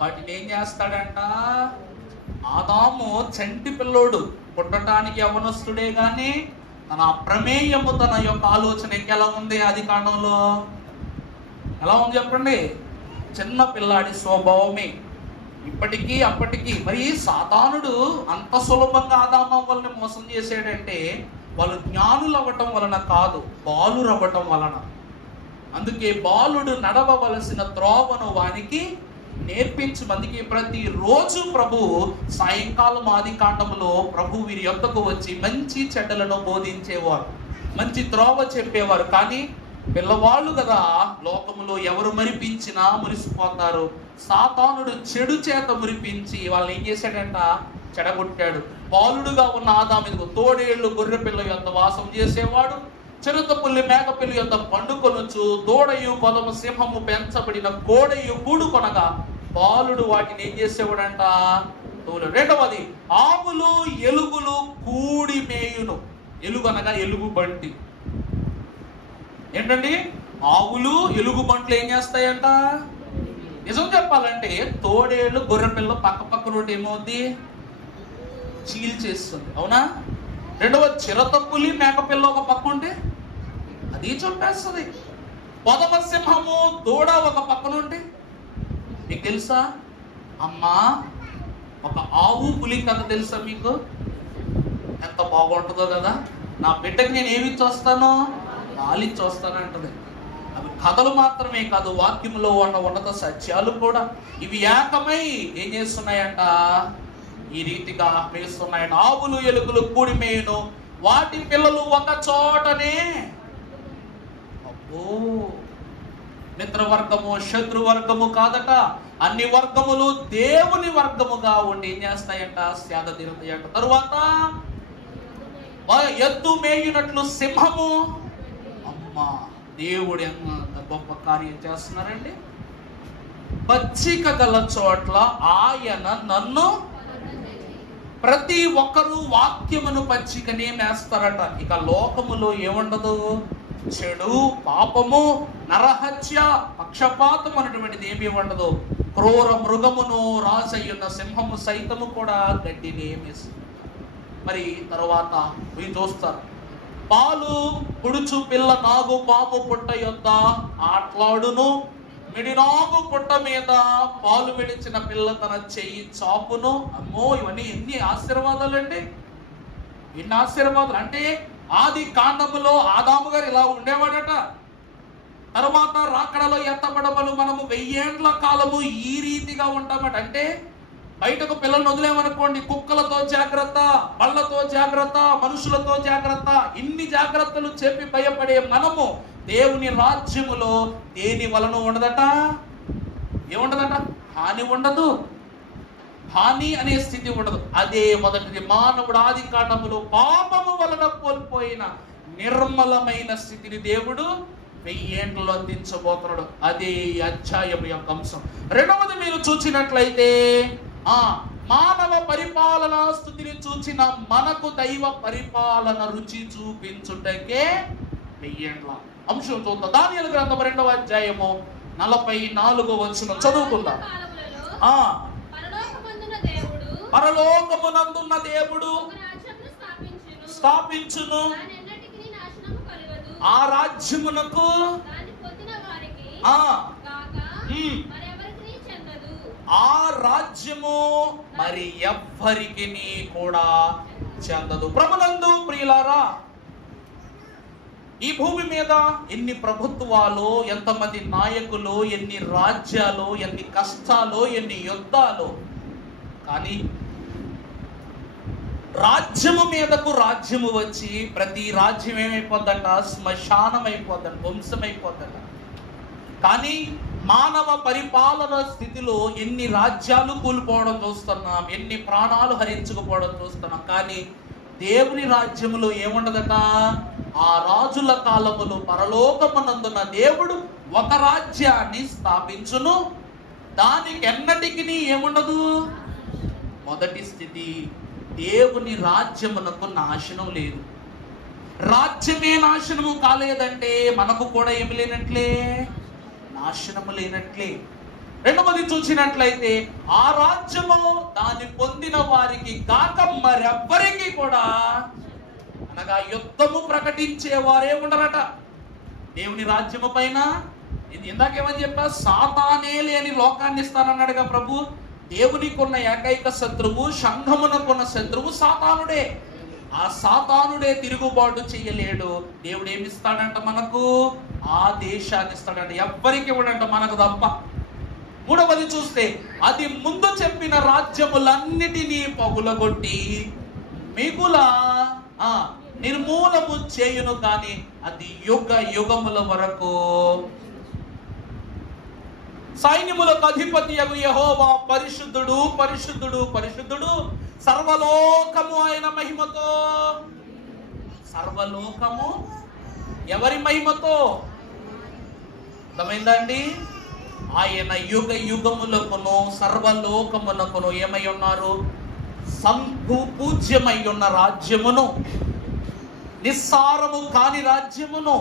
వాటిని ఏం చేస్తాడంట? ఆదాము చంటి పిల్లోడు, పుట్టడానికి యవనస్తుడే గాని తన ప్రమేయము, తన యొక్క ఆలోచన ఎలా ఉంది? ఆది కాండంలో ఎలా ఉంది చెప్పండి? చిన్న పిల్లాడి స్వభావమే ఇప్పటికీ అప్పటికీ. మరి సాతానుడు అంత సులభంగా ఆదాము వలన మోసం చేసాడంటే వాళ్ళు జ్ఞానులు అవ్వటం వలన కాదు, బాలురు అవ్వటం వలన. అందుకే బాలుడు నడవవలసిన త్రోవను వానికి నేర్పించి, అందుకే ప్రతిరోజు ప్రభు సాయంకాలం ఆది కాండంలో ప్రభు వీరి యొద్దకు వచ్చి మంచి చెడ్డలను బోధించేవారు, మంచి త్రోవ చెప్పేవారు. కానీ పిల్లవాళ్ళు కదా, లోకములో ఎవరు మరిపించినా మురిసిపోతారు. సాతానుడు చెడు చేత మురిపించి వాళ్ళని ఏం చేశాడంట? చెడగొట్టాడు. బాలుడుగా ఉన్న ఆదాము తోడేళ్లు గొర్రె పిల్ల యొద్ద వాసం చేసేవాడు, చిరుతపుల్లి మేకపిల్లి యొద్ద పండుకొనొచ్చు, దూడయు కొదమ సింహము పెంచబడిన కోడయు కూడుకొనగా బాలుడు వాటిని ఏం చేసేవాడంట? రెండవది, ఆవులు ఎలుగులు కూడి మేయును. ఎలుగు అనగా ఎలుగు బంటి. ఏంటండి? ఆవులు ఎలుగు బంట్లు ఏం చేస్తాయంట? నిజం చెప్పాలంటే తోడేళ్ళు గొర్రె పిల్ల పక్క పక్క రోడ్డు ఏమవుద్ది? చీల్చేస్తుంది, అవునా? రెండవ, చిరతపులి మేకపిల్ల ఒక పక్క ఉంటే అది చంపేస్తుంది. కొదమ సింహము దూడ ఒక పక్కన ఉంటే మీకు తెలుసా అమ్మా? ఒక ఆవు పులి కథ తెలుసా మీకు? ఎంత బాగుంటుందో కదా. నా బిడ్డకి నేను ఏమి ఇచ్చొస్తాను? పాలిచ్చి వస్తాను అంటది. అవి కథలు మాత్రమే కాదు, వాక్యంలో ఉన్న ఉన్నత సత్యాలు కూడా. ఇవి ఏకమై ఏం చేస్తున్నాయంట? ఈ రీతిగా మేస్తున్నాయంట. ఆవులు ఎలుకలు కూడి మేయును, వాటి పిల్లలు ఒక చోటనే. అబ్బో, మిత్రవర్గము శత్రువర్గము కాదట, అన్ని వర్గములు దేవుని వర్గముగా ఉండి ఏం చేస్తాయంట? సేద తీరుతాయంట. తరువాత ఎద్దు మేయునట్లు సింహము. అమ్మా, దేవుడు ఎంత గొప్ప కార్యం చేస్తున్నారండి. పచ్చిక గల చోట్ల ఆయన నన్ను. ప్రతి ఒక్కరూ వాక్యమును పచ్చికనే మేస్తారట. ఇక లోకములో ఏముండదు? చెడు, పాపము, నరహత్య, పక్షపాతం అనేటువంటిది ఏమీ ఉండదు. క్రూర మృగమును రాజయ్యున్న సింహము సైతము కూడా గడ్డిని ఏమేస్తుంది. మరి తర్వాత మీరు చూస్తారు, పాలు పుడుచు పిల్ల నాగు పాము పుట్ట యొద్ద ఆట్లాడును, మిడినాగు పుట్ట మీద పాలు విడిచిన పిల్ల తన చెయ్యి చాపును. అమ్మో, ఇవన్నీ ఎన్ని ఆశీర్వాదాలండి, ఎన్ని ఆశీర్వాదాలు. అంటే ఆది కాండములో ఆదాము గారు ఇలా ఉండేవాడట. తర్వాత రాకడలో ఎత్తబడమను మనము 1000 ఏండ్ల కాలము ఈ రీతిగా ఉంటామట. అంటే బయటకు పిల్లల్ని వదిలేమనుకోండి, కుక్కలతో జాగ్రత్త, బళ్ళతో జాగ్రత్త, మనుషులతో జాగ్రత్త, ఇన్ని జాగ్రత్తలు చెప్పి భయపడే మనము దేవుని రాజ్యములో దేని వలన ఉండదట? ఏముండదట? హాని ఉండదు, హాని అనే స్థితి ఉండదు. అదే మొదటిది, మానవుడు ఆది కాండములో పాపము వలన కోల్పోయిన నిర్మలమైన స్థితిని దేవుడు 1000 ఏండ్లలో అందించబోతున్నాడు. అదే అధ్యాయం యొక్క అంశం. రెండవది మీరు చూసినట్లయితే, మానవ పరిపాలన స్థితిని చూచిన మనకు దైవ పరిపాలన రుచి చూపించుటకే 1000 ఏండ్ల అంశం చూద్దాం. దానియేలు గ్రంథం 2వ అధ్యాయము 44వ వచనం చదువుకుందాం. పరలోకమునందున్న దేవుడు స్థాపించును, ఆ రాజ్యమునకు ఆ రాజ్యము మరి ఎవ్వరికి కూడా చెందదు. ప్రభునందు ప్రియులారా, ఈ భూమి మీద ఎన్ని ప్రభుత్వాలు, ఎంతమంది నాయకులు, ఎన్ని రాజ్యాలు, ఎన్ని కష్టాలు, ఎన్ని యుద్ధాలు, కానీ రాజ్యము మీదకు రాజ్యము వచ్చి ప్రతి రాజ్యం ఏమైపోద్దంట? శ్మశానం అయిపోద్దంట, వంశమైపోద్దంట. కానీ మానవ పరిపాలన స్థితిలో ఎన్ని రాజ్యాలు కూలిపోవడం చూస్తున్నాం, ఎన్ని ప్రాణాలు హరించుకుపోవడం చూస్తున్నాం. కానీ దేవుని రాజ్యములో ఏముండదట? ఆ రాజుల కాలములో పరలోకమునందున్న దేవుడు ఒక రాజ్యాన్ని స్థాపించును, దానికి ఎన్నటికి ఏముండదు? మొదటి స్థితి దేవుని రాజ్యమునకు నాశనం లేదు. రాజ్యమే నాశనము కాలేదంటే మనకు కూడా ఏమి లేనట్లే, నాశనము లేనట్లే. రెండవది చూసినట్లయితే ఆ రాజ్యము దాన్ని పొందిన వారికి కాక మరెవ్వరికి కూడా, అనగా యుద్ధము ప్రకటించే వారే ఉండరట దేవుని రాజ్యము పైన. ఇందాకేమని చెప్పా, సాతానే లేని లోకాన్ని ఇస్తానన్నాడుగా ప్రభు. దేవునికి ఉన్న ఏకైక శత్రువు, సంఘమునకున్న శత్రువు సాతానుడే. ఆ సాతానుడే తిరుగుబాటు చెయ్యలేడు. దేవుడు ఏమి ఇస్తాడంట మనకు? ఆ దేశాన్ని ఇస్తాడంట, ఎవ్వరికి ఇవ్వడంట, మనకు తప్ప. మూడవది చూస్తే, అది ముందు చెప్పిన రాజ్యములన్నిటినీ పగులగొట్టి మిగుల నిర్మూలము చేయును, కానీ అది యుగ యుగముల వరకు. సైన్యములకు అధిపతి యెహోవా పరిశుద్ధుడు, పరిశుద్ధుడు, పరిశుద్ధుడు, సర్వలోకము ఆయన మహిమతో. సర్వలోకము ఎవరి మహిమతో? అర్థమైందండి? ఆయన యుగ యుగములకును సర్వలోకమునకును ఏమై ఉన్నారు? పూజ్యమై ఉన్న రాజ్యమును, నిస్సారము కాని రాజ్యమును,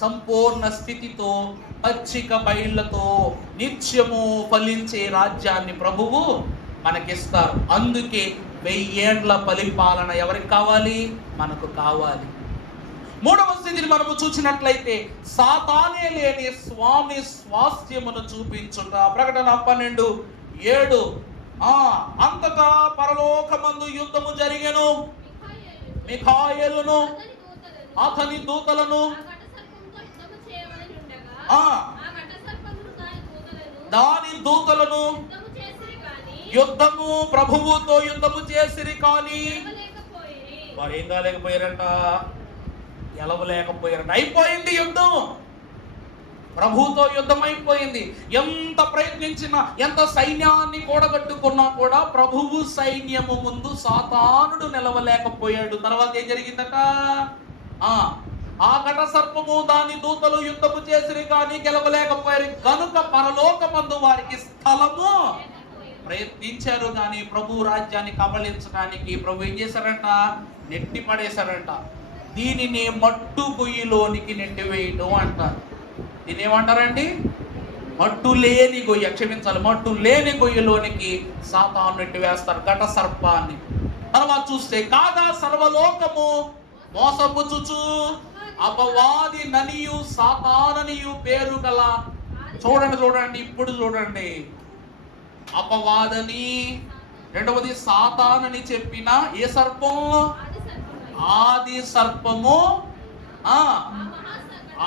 సంపూర్ణ స్థితితో పచ్చిక బయళ్లతో నిత్యము ఫలించే రాజ్యాన్ని ప్రభువు మనకిస్తారు. అందుకే 1000 ఏండ్ల పరిపాలన ఎవరికి కావాలి? మనకు కావాలి. మూడవ స్థితిని మనము చూసినట్లయితే, సాతానే లేని స్వామి స్వాస్థ్యమును చూపించుట. ప్రకటన 12:7. అంతటా పరలోకమందు యుద్ధము జరిగెను. మిఖాయేలును అతని దూతలను దాని దూతలను యుద్ధము ప్రభువుతో యుద్ధము చేసిరి, కానీ వారు ఏం కాలేకపోయారంట, గెలవలేకపోయారంట. అయిపోయింది యుద్ధం, ప్రభువుతో యుద్ధం అయిపోయింది. ఎంత ప్రయత్నించినా, ఎంత సైన్యాన్ని కూడగట్టుకున్నా కూడా ప్రభువు సైన్యము ముందు సాతానుడు నిలవలేకపోయాడు. తర్వాత ఏం జరిగిందట? ఆ ఘట సర్పము దాని దూతలు యుద్ధము చేసిరి, కానీ గెలవలేకపోయారు. కనుక పరలోకమందు వారికి స్థలము ప్రయత్నించారు, కానీ ప్రభు రాజ్యాన్ని కబళించడానికి ప్రభు ఏం చేశారంట? నెట్టి పడేశారంట. దీనిని మట్టు గొయ్యిలోనికి నెట్టివేయడం అంటారు. దీని ఏమంటారండి? మట్టు లేని గొయ్య, క్షమించాలి, మట్టు లేని గొయ్యిలోనికి సాతాను నెట్టివేస్తారు, ఘట సర్పాన్ని. తర్వాత చూస్తే, కాగా సర్వలోకము మోసపుచ్చుచు అపవాది ననియు సాతాననియు పేరు గల, చూడండి ఇప్పుడు చూడండి, అపవాదని, రెండవది సాతానని చెప్పిన ఏ సర్పం? ఆది సర్పము,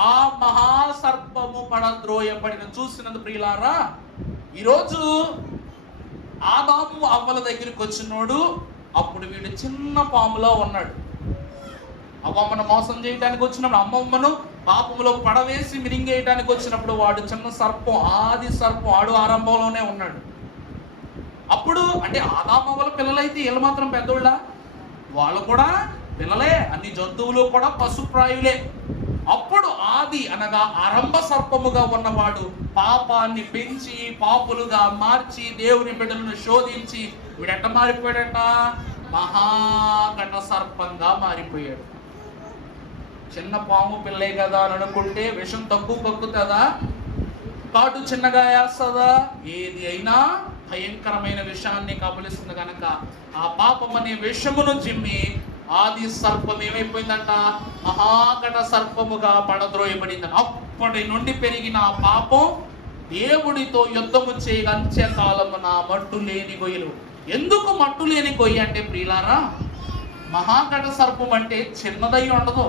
ఆ మహాసర్పము పడద్రోయబడిన. చూసినందు ప్రియులారా, ఈరోజు ఆదాము అవ్వల దగ్గరికి వచ్చినోడు అప్పుడు వీడు చిన్న పాములో ఉన్నాడు. అమ్మమ్మను మోసం చేయడానికి వచ్చినప్పుడు, అమ్మమ్మను పాపములో పడవేసి మిరింగేయడానికి వచ్చినప్పుడు వాడు చిన్న సర్పం, ఆది సర్పం, వాడు ఆరంభంలోనే ఉన్నాడు. అప్పుడు అంటే ఆదామవ్వల పిల్లలైతే వీళ్ళు మాత్రం పెద్దోళ్ళ, వాళ్ళు కూడా పిల్లలే, అన్ని జంతువులు కూడా పశుప్రాయులే. అప్పుడు ఆది అనగా ఆరంభ సర్పముగా ఉన్నవాడు పాపాన్ని పెంచి పాపులుగా మార్చి దేవుని బిడ్డలను శోధించి వీడెట్ట మారిపోయాడట? మహాఘట సర్పంగా మారిపోయాడు. చిన్న పాము పిల్లే కదా అని అనుకుంటే విషం తక్కువ కక్కుతుందా? కాటు చిన్నగా వేస్తుందా? ఏది అయినా భయంకరమైన విషయాన్ని కబలిస్తుంది కనుక ఆ పాపం అనే విషమును జిమ్మి ఆది సర్పం ఏమైపోయిందంట? మహాఘట సర్పముగా పడద్రోయబడింది. అప్పటి నుండి పెరిగిన ఆ పాపం దేవుడితో యుద్ధము చేయగా అంత్యకాలమున మట్టు లేని గొయ్యలు. ఎందుకు మట్టు లేని గొయ్యి అంటే ప్రియులారా, మహాఘట సర్పం అంటే చిన్నదై ఉండదు,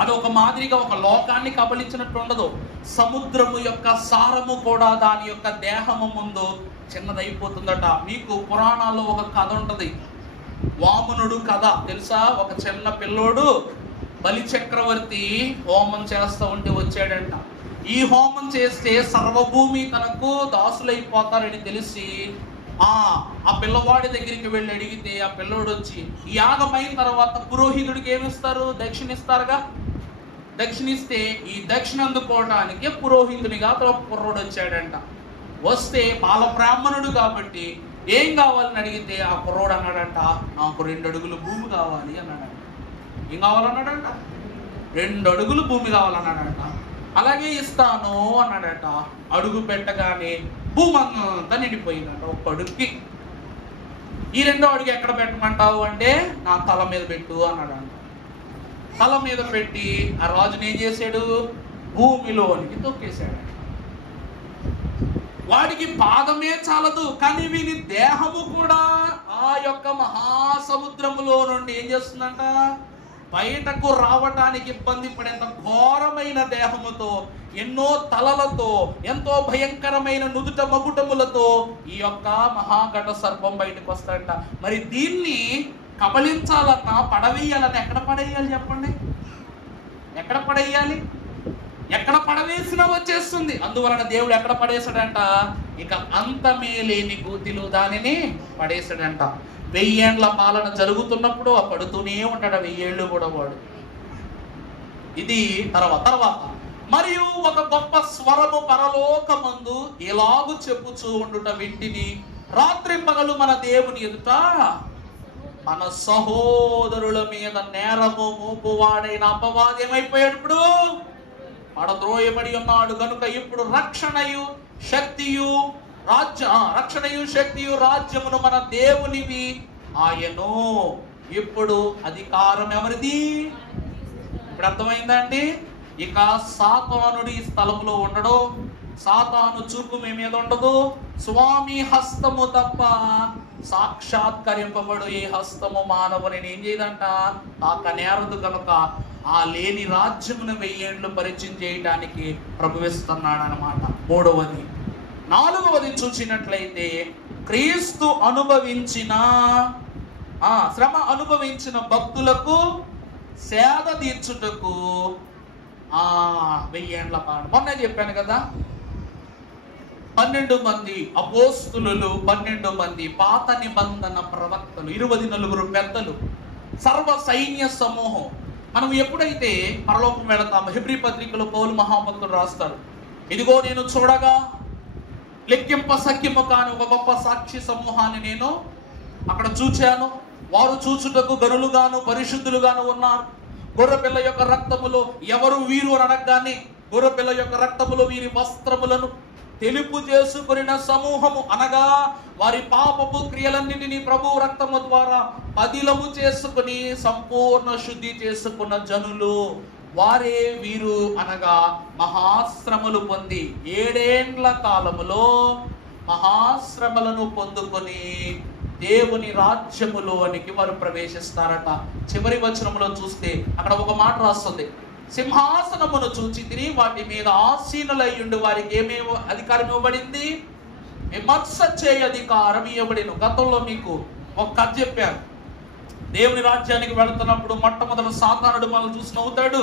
అది ఒక మాదిరిగా ఒక లోకాన్ని కబలించినట్టు ఉండదు. సముద్రము యొక్క సారము కూడా దాని యొక్క దేహము ముందు చిన్నదైపోతుందట. మీకు పురాణాల్లో ఒక కథ ఉంటది, వామనుడు కథ తెలుసా? ఒక చిన్న పిల్లోడు బలి చక్రవర్తి హోమం చేస్తూ ఉంటే వచ్చాడంట. ఈ హోమం చేస్తే సర్వభూమి తనకు దాసులైపోతారని తెలిసి ఆ పిల్లవాడి దగ్గరికి వెళ్ళి అడిగితే ఆ పిల్లోడు వచ్చి, యాగమైన తర్వాత పురోహితుడికి ఏమిస్తారు? దక్షిణ ఇస్తారుగా. దక్షిణిస్తే ఈ దక్షిణ అందుకోవడానికి పురోహితునిగా కుర్రోడు వచ్చాడంట. వస్తే బాల బ్రాహ్మణుడు కాబట్టి ఏం కావాలని అడిగితే ఆ కుర్రోడు అన్నాడంట, నాకు 2 అడుగులు భూమి కావాలి అన్నాడంట. ఏం కావాలన్నాడంట? 2 అడుగులు భూమి కావాలన్నాడంట. అలాగే ఇస్తాను అన్నాడట. అడుగు పెట్టగానే భూమి అంతా నిండిపోయిందంట ఒక్క అడుగుకి. ఈ 2వ అడుగు ఎక్కడ పెట్టమంటావు అంటే, నా తల మీద పెట్టు అన్నాడంట. తల మీద పెట్టి ఆ రాజుని ఏం చేశాడు? భూమిలోనికి తొక్కేశాడు. వాడికి పాదమే చాలదు, కానీ వీని దేహము కూడా ఆ యొక్క మహాసముద్రములో నుండి ఏం చేస్తుందంట? బయటకు రావటానికి ఇబ్బంది పడేంత ఘోరమైన దేహముతో, ఎన్నో తలలతో, ఎంతో భయంకరమైన నుదుట మగుటములతో ఈ యొక్క మహాఘట సర్పం బయటకు వస్తాడంట. మరి దీన్ని కబళించాలన్నా, పడవేయాలన్నా ఎక్కడ పడేయాలి చెప్పండి? ఎక్కడ పడేయాలి? ఎక్కడ పడవేసినా వచ్చేస్తుంది. అందువలన దేవుడు ఎక్కడ పడేశాడంట? ఇక అంతమే లేని గోతిలో దానిని పడేశాడంట. 1000 ఏండ్ల పాలన జరుగుతున్నప్పుడు ఆ పడుతూనే ఉంటాడు 1000 ఏళ్ళు కూడా వాడు. ఇది తర్వాత మరియు ఒక గొప్ప స్వరము పరలోకమందు ఇలాగు చెప్పుచూ ఉండుట వింటిని, రాత్రి పగలు మన దేవుని ఎదుట మన సహోదరుల మీద నేరము మోపువాడైన అపవాది ఏమైపోయాడు? ఇప్పుడు పడద్రోయబడి ఉన్నాడు కనుక ఇప్పుడు రక్షణయు శక్తియు రాజ్యమును మన దేవునివి ఆయను. ఇప్పుడు అధికారం ఎవరిది? ఇప్పుడు అర్థమైందండి. ఇక సాతానుడి స్థలములో ఉండడు. సాతాను చూపు మీ మీద ఉండదు. స్వామి హస్తము తప్ప సాక్షాత్కరింపబడు ఏ హస్తము మానవుని ఏం చేయదంట? తాకనేరదు కనుక ఆ లేని రాజ్యమును 1000 ఏండ్లు పరిచయం చేయడానికి ప్రభువిస్తున్నాడు అన్నమాట. 3వది. 4వది చూసినట్లయితే, క్రీస్తు అనుభవించిన శ్రమ అనుభవించిన భక్తులకు సేద తీర్చుటకు 1000 ఏండ్ల పాటు. మొన్న చెప్పాను కదా, 12 మంది అపోస్తులు, 12 మంది పాత నిబంధన ప్రవక్తలు, 24 పెద్దలు, సర్వ సైన్య సమూహం. మనం ఎప్పుడైతే పరలోకం వెళతామో, హెబ్రీ పత్రికలో పౌలు మహాభక్తుడు రాస్తాడు, ఇదిగో నేను చూడగా లెక్కింప సఖ్యము కాని ఒక గొప్ప సాక్షి సమూహాన్ని నేను అక్కడ చూచాను. వారు చూచుటకు గనులుగాను పరిశుద్ధులుగాను ఉన్నారు. గొర్రెపిల్ల యొక్క రక్తములో ఎవరు వీరు అని అనగానే, గొర్రెపిల్ల యొక్క రక్తములో వీరి వస్త్రములను తెలుపు చేసుకున్న సమూహము, అనగా వారి పాపపు క్రియలన్నిటినీ ప్రభు రక్తము ద్వారా పదిలము చేసుకుని సంపూర్ణ శుద్ధి చేసుకున్న జనులు, వారే వీరు అనగా మహాశ్రమలు పొంది 7 ఏండ్ల కాలములో మహాశ్రమలను పొందుకొని దేవుని రాజ్యములోనికి వారు ప్రవేశిస్తారట. చివరి వచనంలో చూస్తే అక్కడ ఒక మాట రాస్తుంది, సింహాసనమును చూచి తిని వాటి మీద ఆసీనులయ్యుండి వారికి ఏమేమో అధికారం ఇవ్వబడింది? విమర్శ చేయ అధికారం ఇవ్వబడిన. గతంలో మీకు ఒక కథ చెప్పాను. దేవుని రాజ్యానికి వెళుతున్నప్పుడు మొట్టమొదటి సాతానుడు మనల్ని చూసి నవ్వుతాడు.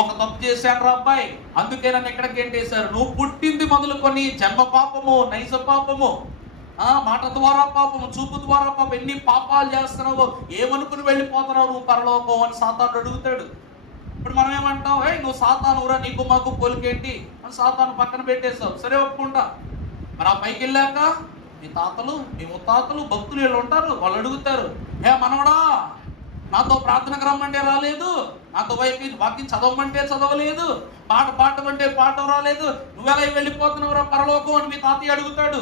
ఒక తప్పు చేశాను రా అబ్బాయి, అందుకే నన్ను ఎక్కడికి ఏంటేశారు? నువ్వు పుట్టింది మొదలుకొని జన్మ పాపము, నైజ పాపము, మాట ద్వారా పాపము, చూపు ద్వారా పాపం, ఎన్ని పాపాలు చేస్తున్నావో, ఏమనుకుని వెళ్ళిపోతున్నావు నువ్వు పరలోకం అని సాతానుడు అడుగుతాడు. ఇప్పుడు మనం ఏమంటాం? నువ్వు సాతానురా, నీకు మాకు పోలికేంటి అని సాతాను పక్కన పెట్టేశావు. సరే, ఒప్పుకుంటా. మరి ఆ పైకి వెళ్ళాక మీ తాతలు, మీ ముత్తాతలు, భక్తులు వీళ్ళు ఉంటారు, వాళ్ళు అడుగుతారు, మనవడా నాతో ప్రార్థనకు రమ్మంటే రాలేదు, నాతో వాక్యం చదవమంటే చదవలేదు, పాట పాడమంటే పాట రాలేదు, నువ్వెలా వెళ్ళిపోతున్నావురా పరలోకం అని మీ తాతయ్య అడుగుతాడు.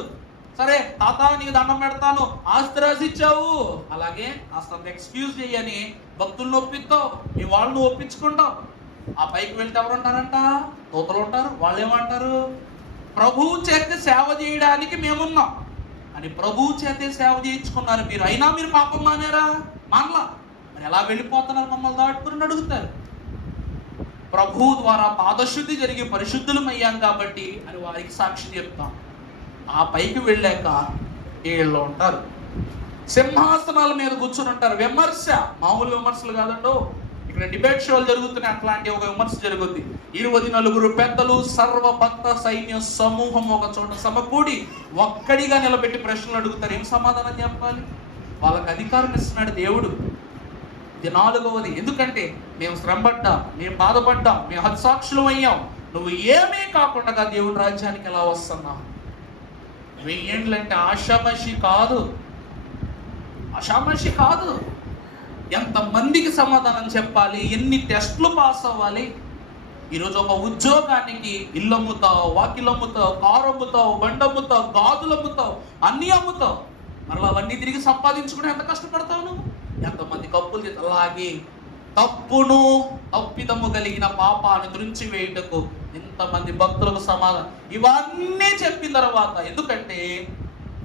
సరే తాత, నీకు దండం పెడతాను, ఆస్తి రాసిచ్చావు, అలాగే కాస్తంత ఎక్స్క్యూజ్ చేయని భక్తులను ఒప్పిస్తావు, మీ వాళ్ళను ఒప్పించుకుంటావు. ఆ పైకి వెళ్తే ఎవరు ఉంటారంట? దూతలు ఉంటారు. వాళ్ళు ఏమంటారు? ప్రభువు చేత సేవ చేయడానికి మేమున్నాం అని ప్రభువు చేతే సేవ చేయించుకున్నారు మీరు, అయినా మీరు పాపం మానేరా? మానలా, మరి ఎలా వెళ్ళిపోతున్నారు మమ్మల్ని దాటుకుని అడుగుతారు. ప్రభువు ద్వారా పాదశుద్ధి జరిగి పరిశుద్ధులం అయ్యాం కాబట్టి అని వారికి సాక్షి చెప్తాం. ఆ పైకి వెళ్ళాక వీళ్ళు ఉంటారు, సింహాసనాల మీద కూర్చుని ఉంటారు. విమర్శ, మామూలు విమర్శలు కాదండో, ఇక్కడ డిబేట్ షోలు జరుగుతున్నాయి, అట్లాంటి ఒక విమర్శ జరుగుద్ది. 24 పెద్దలు, సర్వ భక్త సైన్య సమూహం ఒక చోట సమకూడి ఒక్కడిగా నిలబెట్టి ప్రశ్నలు అడుగుతారు. ఏం సమాధానం చెప్పాలి? వాళ్ళకి అధికారం ఇస్తున్నాడు దేవుడు. ఇది 4వది. ఎందుకంటే మేము శ్రమపడ్డాం, మేము బాధపడ్డాం, మేము హత్సాక్షులం అయ్యాం, నువ్వు ఏమీ కాకుండా దేవుని రాజ్యానికి ఎలా వస్తున్నావు? 1000 ఏండ్లు అంటే ఆషామాషి కాదు, ఆషామాషి కాదు. ఎంతమందికి సమాధానం చెప్పాలి, ఎన్ని టెస్టులు పాస్ అవ్వాలి. ఈరోజు ఒక ఉద్యోగానికి ఇల్లు అమ్ముతావు, వాకిలు అమ్ముతావు, కారు అమ్ముతావు, బండి అమ్ముతావు, గాజులు అమ్ముతావు, అన్నీ అమ్ముతావు. మరలా అవన్నీ తిరిగి సంపాదించుకుని ఎంత కష్టపడతావు నువ్వు? ఎంతమంది కప్పులు చేసి అలాగే తప్పును తప్పిదము కలిగిన పాపాన్ని తురించి వేయుటకు ఇంతమంది భక్తులకు సమాధానం. ఇవన్నీ చెప్పిన తర్వాత, ఎందుకంటే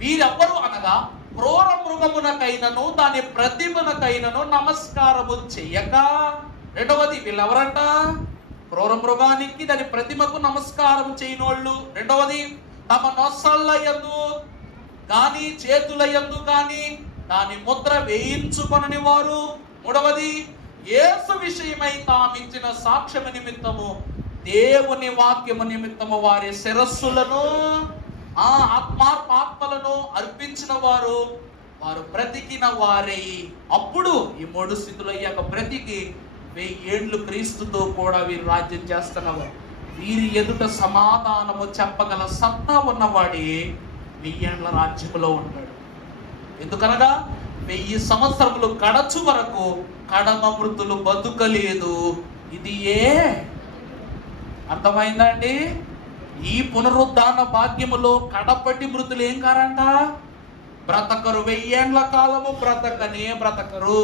వీరెవ్వరు అనగా క్రూర మృగమునకైనను దాని ప్రతిమనకైనను నమస్కారము చెయ్యక. రెండవది, వీళ్ళెవరంట? క్రూర మృగానికి దాని ప్రతిమకు నమస్కారం చేయనోళ్ళు. రెండవది, తమ నొసళ్ళ యందు గాని చేతుల యందు గాని దాని ముద్ర వేయించుకొనని వారు. మూడవది, యేసు విషయమై తామిచ్చిన సాక్ష్యము నిమిత్తము దేవుని వాక్యము నిమిత్తము వారి శిరస్సులను ఆత్మలను అర్పించిన వారు బ్రతికిన వారై. అప్పుడు ఈ 3 స్థితులు అయ్యాక బ్రతికి 1000 ఏండ్లు క్రీస్తుతో కూడా వీరు రాజ్యం చేస్తున్నవారు. వీరి ఎదుట సమాధానము చెప్పగల సత్తా ఉన్నవాడే 1000 ఏండ్ల రాజ్యములో ఉంటాడు. ఎందుకనగా 1000 సంవత్సరములు గడచు వరకు కడమ మృతులు బతుకలేదు. ఇది అర్థమైందా అండి? ఈ పునరుద్ధాన భాగ్యములో కడపటి మృతులు ఏం కారంట? బ్రతకరు. 1000 ఏండ్ల కాలము బ్రతకరు.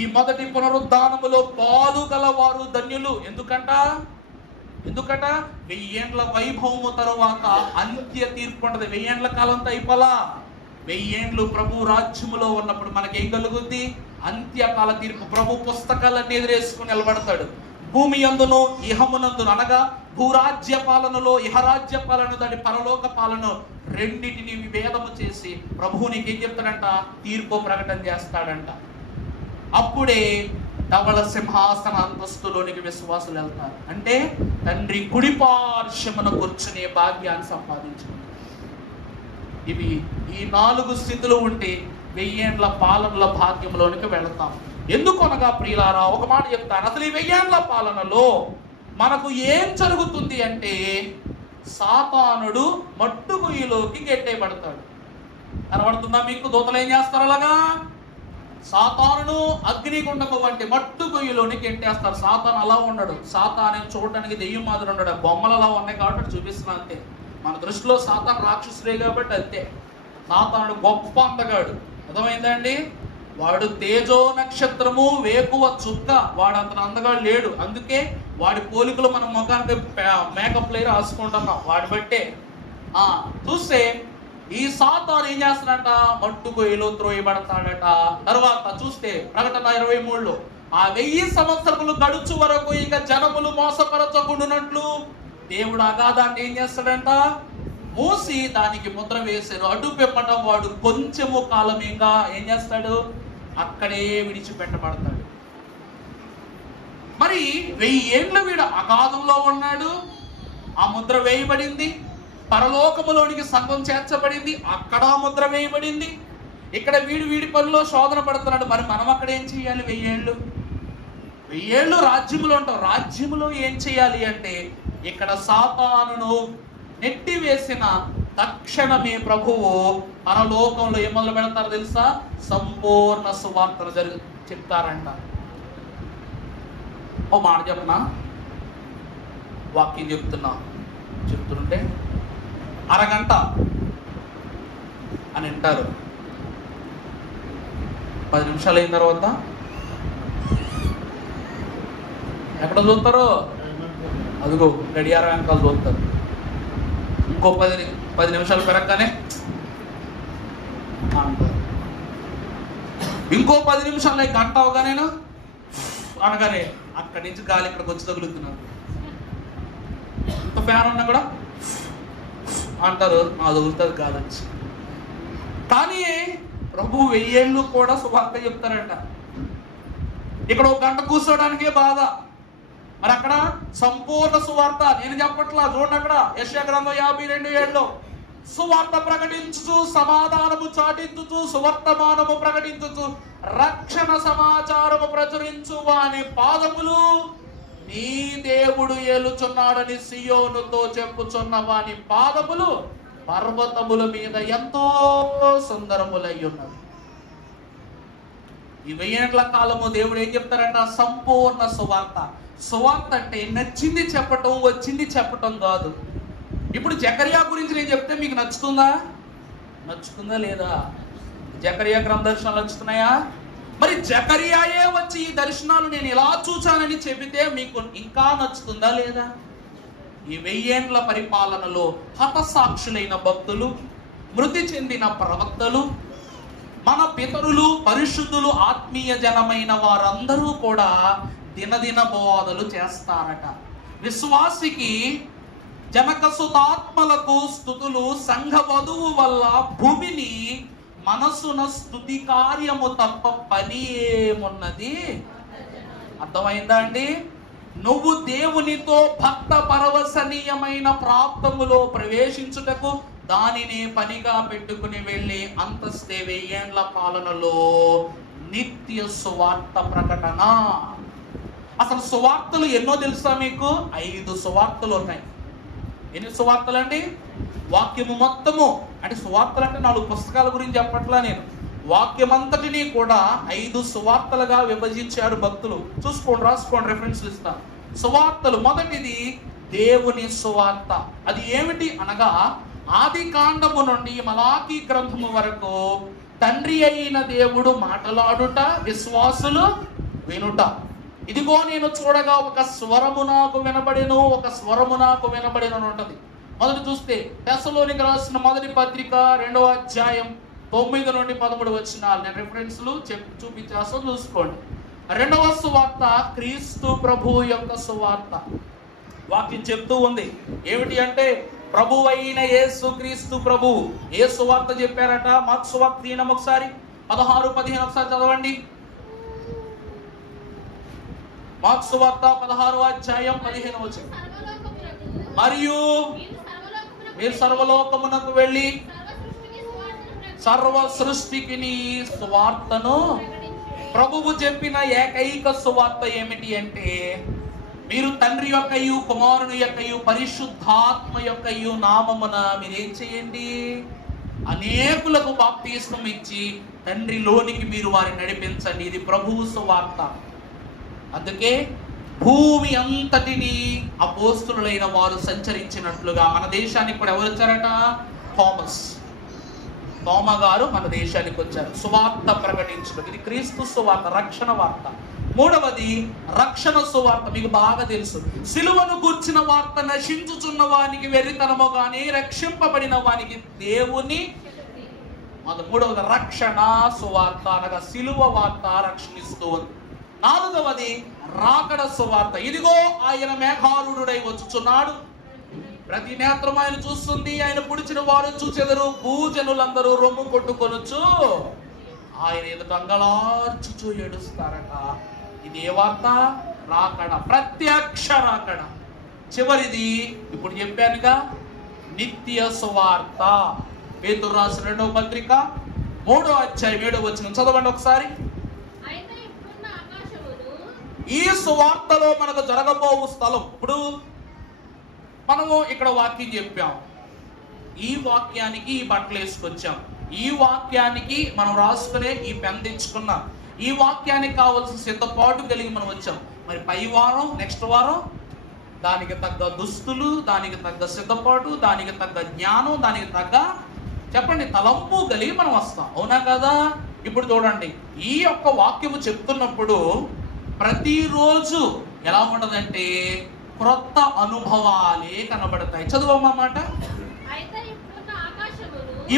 ఈ మొదటి పునరుద్ధానములో పాలు గలవారు ధన్యులు. ఎందుకంట 1000 ఏండ్ల వైభవము తరువాత అంత్య తీర్పు ఉండదు. 1000 ఏండ్ల కాలంతో అయిపోలా. 1000 ఏండ్లు ప్రభు రాజ్యములో ఉన్నప్పుడు మనకేం కలుగుద్ది? అంత్యకాల తీర్పు. ప్రభు పుస్తకాలన్నీ ఎదురేసుకుని నిలబడతాడు. భూమి యందును ఇహమునందును, అనగా భూరాజ్య పాలనలో ఇహరాజ్య పాలన, దాని పరలోక పాలన రెండింటిని విభేదము చేసి ప్రభువు నీకు ఏం చెప్తాడంట? తీర్పు ప్రకటన చేస్తాడంట. అప్పుడే ధవళ సింహాసన అంతస్తులోనికి విశ్వాసులు వెళ్తారు. అంటే తండ్రి కుడి పార్శ్వమున కూర్చునే భాగ్యాన్ని సంపాదించుకుంటారు. ఇవి ఈ 4 స్థితులు ఉంటే 1000 ఏండ్ల పాలనల భాగ్యంలోనికి వెళతాం. ఎందుకనగా ప్రియులారా, ఒక మాట చెప్తాను. అసలు ఈ 1000 ఏండ్ల పాలనలో మనకు ఏం జరుగుతుంది అంటే, సాతానుడు మట్టుగుయ్యలోకి గెట్టేయబడతాడు. కనబడుతుందా మీకు? దూతలు ఏం చేస్తారు? అలాగా సాతానును అగ్నిగుండము వంటి మట్టుగుయ్యలోని గెట్టేస్తారు. సాతాను అలా ఉండడు. సాతాను చూడడానికి దెయ్యం మాదిరి ఉండడు. బొమ్మలు అలా ఉన్నాయి కాబట్టి చూపిస్తున్నా అంతే. మన దృష్టిలో సాతాను రాక్షసుడే కాబట్టి అంతే. సాతానుడు గొప్ప అందగాడు. అర్థమైందండి? వాడు తేజో నక్షత్రము, వేకువ చుక్క. వాడు అంత అందగాడు లేడు. అందుకే వాడి పోలికలు మనం ముఖానికి మేకప్ లేరు రాసుకుంటున్నాం. వాడి బట్టే చూస్తే ఈ సాతాను ఏం చేస్తాడట? మట్టుగొయ్యలో త్రోయబడతాడట. తర్వాత చూస్తే ప్రకటన 23లో ఆ 1000 సంవత్సరములు గడుచు వరకు ఇక జనములు మోసపరచకుండునట్లు దేవుడు అగాధాన్ని ఏం చేస్తాడంట? మూసి దానికి ముద్ర వేశారు. అడ్డు పెప్పటం వాడు కొంచెము కాలం ఇంకా ఏం చేస్తాడు? అక్కడే విడిచిపెట్టబడతాడు. మరి 1000 ఏండ్లు వీడు అగాధంలో ఉన్నాడు. ఆ ముద్ర వేయబడింది. పరలోకములోనికి సంఘం చేర్చబడింది. అక్కడ ముద్ర వేయబడింది. ఇక్కడ వీడి పనిలో శోధన పడుతున్నాడు. మరి మనం అక్కడ ఏం చేయాలి? 1000 ఏండ్లు 1000 ఏండ్లు రాజ్యములో ఉంటాం. రాజ్యములో ఏం చేయాలి అంటే, ఇక్కడ సాతానును నెట్టివేసిన తక్షణమే ప్రభువు పరలోకంలో ఏం మొదలు పెడతారో తెలుసా? సంపూర్ణ సువార్తను చెప్తారంట. ఓ మాట చెప్పనా? వాక్యం చెప్తుంటే అరగంట అని అంటారు. 10 నిమిషాలు అయిన తర్వాత ఎక్కడ చూస్తారు? అదిగో గడియారం వెనకాల చూస్తారు. ఇంకో 10 నిమిషాలు పెరగగానే అంటారు. ఇంకో 10 నిమిషాలు గంట అవగానేనా అనగానే అక్కడి నుంచి గాలి ఇక్కడికి వచ్చి తగులుతున్నారు. ఇంత ఫ్యాన్ ఉన్నా కూడా అంటారు, తగులుతుంది గాలి వచ్చి. కానీ ప్రభు 1000 ఏళ్ళు కూడా సువార్త చెప్తారంట. ఇక్కడ 1 గంట కూర్చోడానికే బాధ. మరి అక్కడ సంపూర్ణ సువార్త. నేను చెప్పట్లా, చూడండి అక్కడ యెషయా గ్రంథం 52:7 సువార్త ప్రకటించుచు, సమాధానము చాటించుచు, సువర్తమానము ప్రకటించుచు, రక్షణ సమాచారము ప్రచురించు వాని పాదములు నీ దేవుడు ఏలుచున్నాడని సియోనుతో చెప్పుచున్న వాని పాదములు పర్వతముల మీద ఎంతో సుందరములై ఉన్నవి. ఈ 1000 ఏళ్ల కాలము దేవుడు ఏం చెప్తారంట? సంపూర్ణ సువార్త. సువార్త అంటే నచ్చింది చెప్పటం, వచ్చింది చెప్పటం కాదు. ఇప్పుడు జకర్యా గురించి నేను చెప్తే మీకు నచ్చుతుందా? నచ్చుతుందా లేదా? జకర్యా గ్రంథ దర్శనాలు నచ్చుతున్నాయా? మరి జకర్యాయే వచ్చి ఈ దర్శనాలు నేను ఇలా చూచానని చెబితే మీకు ఇంకా నచ్చుతుందా లేదా? ఈ 1000 ఏళ్ల పరిపాలనలో హతసాక్షులైన భక్తులు, మృతి చెందిన ప్రవక్తలు, మన పితరులు, పరిశుద్ధులు, ఆత్మీయ జనమైన వారందరూ కూడా దినదిన బోధలు చేస్తారట. విశ్వాసికి జనకసుతాత్మలకు స్తుతులు, సంఘ వధువు వల్ల భూమిని మనసున స్తుతి కార్యము తప్ప పని ఏమున్నది? అర్థమైందా అండి? నువ్వు దేవునితో భక్త పరవశనీయమైన ప్రాప్తములో ప్రవేశించుటకు దానిని పనిగా పెట్టుకుని వెళ్ళి అంతస్తే 1000 ఏళ్ల పాలనలో నిత్య సువార్త ప్రకటన. అసలు సువార్తలు ఎన్నో తెలుసా మీకు? 5 సువార్తలు ఉన్నాయి. ఎన్ని సువార్తలు అండి? వాక్యము మొత్తము అంటే సువార్తలు అంటే 4 పుస్తకాల గురించి చెప్పట్లా నేను. వాక్యమంతటిని కూడా 5 సువార్తలుగా విభజించారు భక్తులు. చూసుకోండి, రాసుకోండి, రెఫరెన్స్ ఇస్తాను. సువార్తలు, మొదటిది దేవుని సువార్త. అది ఏమిటి అనగా ఆది కాండము నుండి మలాకీ గ్రంథము వరకు తండ్రి అయిన దేవుడు మాట్లాడుట, విశ్వాసులు వినుట. ఇదిగో నేను చూడగా ఒక స్వరము నాకు వినబడెను, ఒక స్వరము నాకు వినబడెను అని ఉంటది. మొదటి చూస్తే తెస్సలోనికి రాసిన మొదటి పత్రిక 2వ అధ్యాయం 9 నుండి 13 వచనాలు నేను రెఫరెన్స్లు చూపించేస్తాను, చూసుకోండి. 2వ సువార్త క్రీస్తు ప్రభు యొక్క సువార్త. వాక్యం చెప్తూ ఉంది ఏమిటి అంటే, ప్రభు అయిన యేసు క్రీస్తు ప్రభు ఏ సువార్త చెప్పారట? మార్కు సువార్త తీయడం ఒకసారి 16-15 ఒకసారి చదవండి. మార్కు సువార్త 16వ అధ్యాయం 15 వచనం. మరియు మీరు సర్వలోకమునకు వెళ్ళి సర్వ సృష్టికి నీ సువార్తను. ప్రభువు చెప్పిన ఏకైక సువార్త ఏమిటి అంటే, మీరు తండ్రి యొక్కయు కుమారుని యొక్కయు పరిశుద్ధాత్మ యొక్కయు నామమున మీరేం చేయండి? అనేకులకు బాప్తిస్మం ఇచ్చి తండ్రిలోనికి మీరు వారిని నడిపించండి. ఇది ప్రభువు సువార్త. అందుకే భూమి అంతటిని అపోస్తులైన వారు సంచరించినట్లుగా మన దేశానికి కూడా ఎవరు వచ్చారట? తోమ గారు మన దేశానికి వచ్చారు సువార్త ప్రకటించడం. ఇది క్రీస్తు సువార్త, రక్షణ వార్త. మూడవది రక్షణ సువార్త. మీకు బాగా తెలుసు, సిలువను గూర్చిన వార్త నశించుచున్న వానికి వెర్రితనము గాని, రక్షింపబడిన వానికి దేవుని. మూడవది రక్షణ సువార్త అనగా సిలువ వార్త రక్షణిస్తూ ఉంది. నాలుగవది రాకడ సువార్త. ఇదిగో ఆయన మేఘారూఢుడై వచ్చుచున్నాడు, ప్రతి నేత్రం ఆయన చూస్తుంది, ఆయన పుడిచిన వారు చూచెదరు, భూజనులందరూ రొమ్ము కొట్టుకొనుచు ఆయన ఎదుట అంగలార్చుచు ఏడుస్తారట. ఇది ఏ వార్త? రాకడ, ప్రత్యక్ష రాకడ. చివరిది ఇప్పుడు చెప్పానుగా, నిత్య సువార్త. పేతురు రాసిన 2వ పత్రిక 3వ అధ్యాయం 7వ వచనం చదవండి ఒకసారి. ఈ సువార్తలో మనకు జరగబోవు స్థలం. ఇప్పుడు మనము ఇక్కడ వాక్యం చెప్పాం, ఈ వాక్యానికి ఈ బట్టలు వేసుకొచ్చాం, ఈ వాక్యానికి మనం రాసుకునే ఈ పెన్ తెచ్చుకున్నాం, ఈ వాక్యానికి కావాల్సిన సిద్ధపాటు కలిగి మనం వచ్చాం. మరి పై వారం, నెక్స్ట్ వారం దానికి తగ్గ దుస్తులు, దానికి తగ్గ సిద్ధపాటు, దానికి తగ్గ జ్ఞానం, దానికి తగ్గ చెప్పండి తలంపు కలిగి మనం వస్తాం. అవునా కదా? ఇప్పుడు చూడండి, ఈ యొక్క వాక్యము చెప్తున్నప్పుడు ప్రతిరోజు ఎలా ఉండదంటే క్రొత్త అనుభవాలే కనబడతాయి. చదువన్నమాట.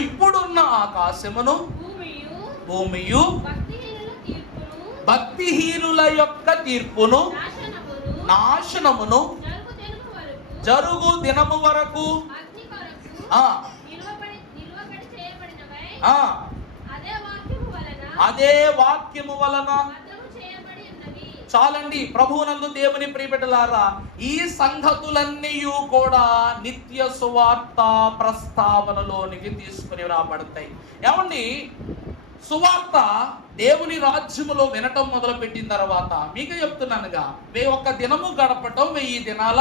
ఇప్పుడున్న ఆకాశమును భూమియు భక్తిహీనుల యొక్క తీర్పును నాశనమును జరుగు దినము వరకు అదే వాక్యము వలన. చాలండి. ప్రభువునందు దేవుని ప్రియబిడ్డలారా, ఈ సంగతులన్నీ కూడా నిత్య సువార్త ప్రస్తావనలోనికి తీసుకుని రాబడతాయి. ఏమండి, సువార్త దేవుని రాజ్యములో వినటం మొదలు పెట్టిన తర్వాత మీకు చెప్తున్నానుగా, ఒక్క దినము గడపటం 1000 దినాల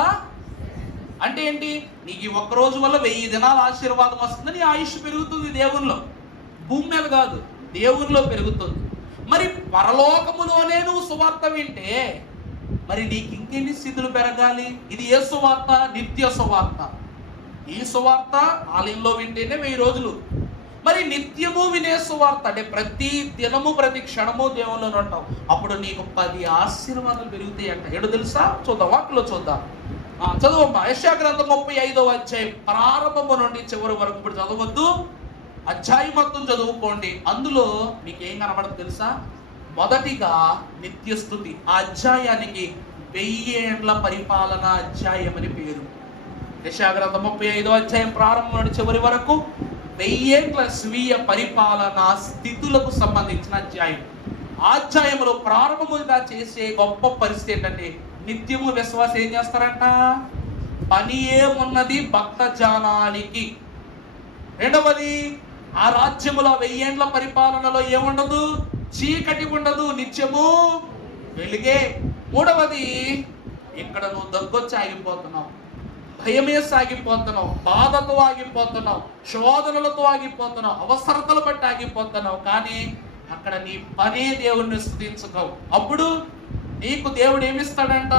అంటే ఏంటి? నీకు ఈ ఒక్క రోజు వల్ల 1000 దినాల ఆశీర్వాదం వస్తుంది, నీ ఆయుష్ పెరుగుతుంది దేవునిలో. భూమి మీద కాదు, దేవునిలో పెరుగుతుంది. మరి పరలోకములోనే నువ్వు సువార్త వింటే మరి నీకు ఇంకెన్ని స్థితులు పెరగాలి? ఇది ఏ సువార్త? నిత్య సువార్త. ఈ సువార్త ఆలయంలో వింటేనే 1000 రోజులు. మరి నిత్యము వినే సువార్త అంటే ప్రతి దినము ప్రతి క్షణము దేవుళ్ళలో ఉంటావు. అప్పుడు నీకు 10 ఆశీర్వాదాలు పెరుగుతాయి అంట. ఏడు తెలుసా? చూద్దాం, వాటిలో చూద్దాం. చదువమ్మా. యెషయా గ్రంథం 35వ అధ్యాయం ప్రారంభము నుండి చివరి వరకు. ఇప్పుడు చదవద్దు, అధ్యాయం మొత్తం చదువుకోండి. అందులో మీకు ఏం కనబడదు తెలుసా? మొదటిగా నిత్యస్తుతి. ఆ అధ్యాయానికి 1000 ఏండ్ల పరిపాలన అధ్యాయం అని పేరు. యెషయా గ్రంథం 35వ అధ్యాయం ప్రారంభం నుండి చివరి వరకు 1000 ఏండ్ల స్వీయ పరిపాలన స్థితులకు సంబంధించిన అధ్యాయం. ఆ అధ్యాయంలో ప్రారంభముగా చేసే గొప్ప పరిస్థితి ఏంటంటే, నిత్యము విశ్వాసం ఏం చేస్తారంట? పని ఏమున్నది భక్త జనానికి. రెండవది, ఆ రాజ్యములో 1000 ఏండ్ల పరిపాలనలో ఏముండదు? చీకటి ఉండదు, నిత్యము వెలుగే. మూడవది, ఇక్కడ నువ్వు దగ్గొచ్చి ఆగిపోతున్నావు, భయమే సాగిపోతున్నావు, బాధతో ఆగిపోతున్నావు, శోధనలతో ఆగిపోతున్నావు, అవసరతలు బట్టి ఆగిపోతున్నావు. కానీ అక్కడ నీ పనే దేవుణ్ణి స్తుతించుకోవు. అప్పుడు నీకు దేవుడు ఏమిస్తాడంట?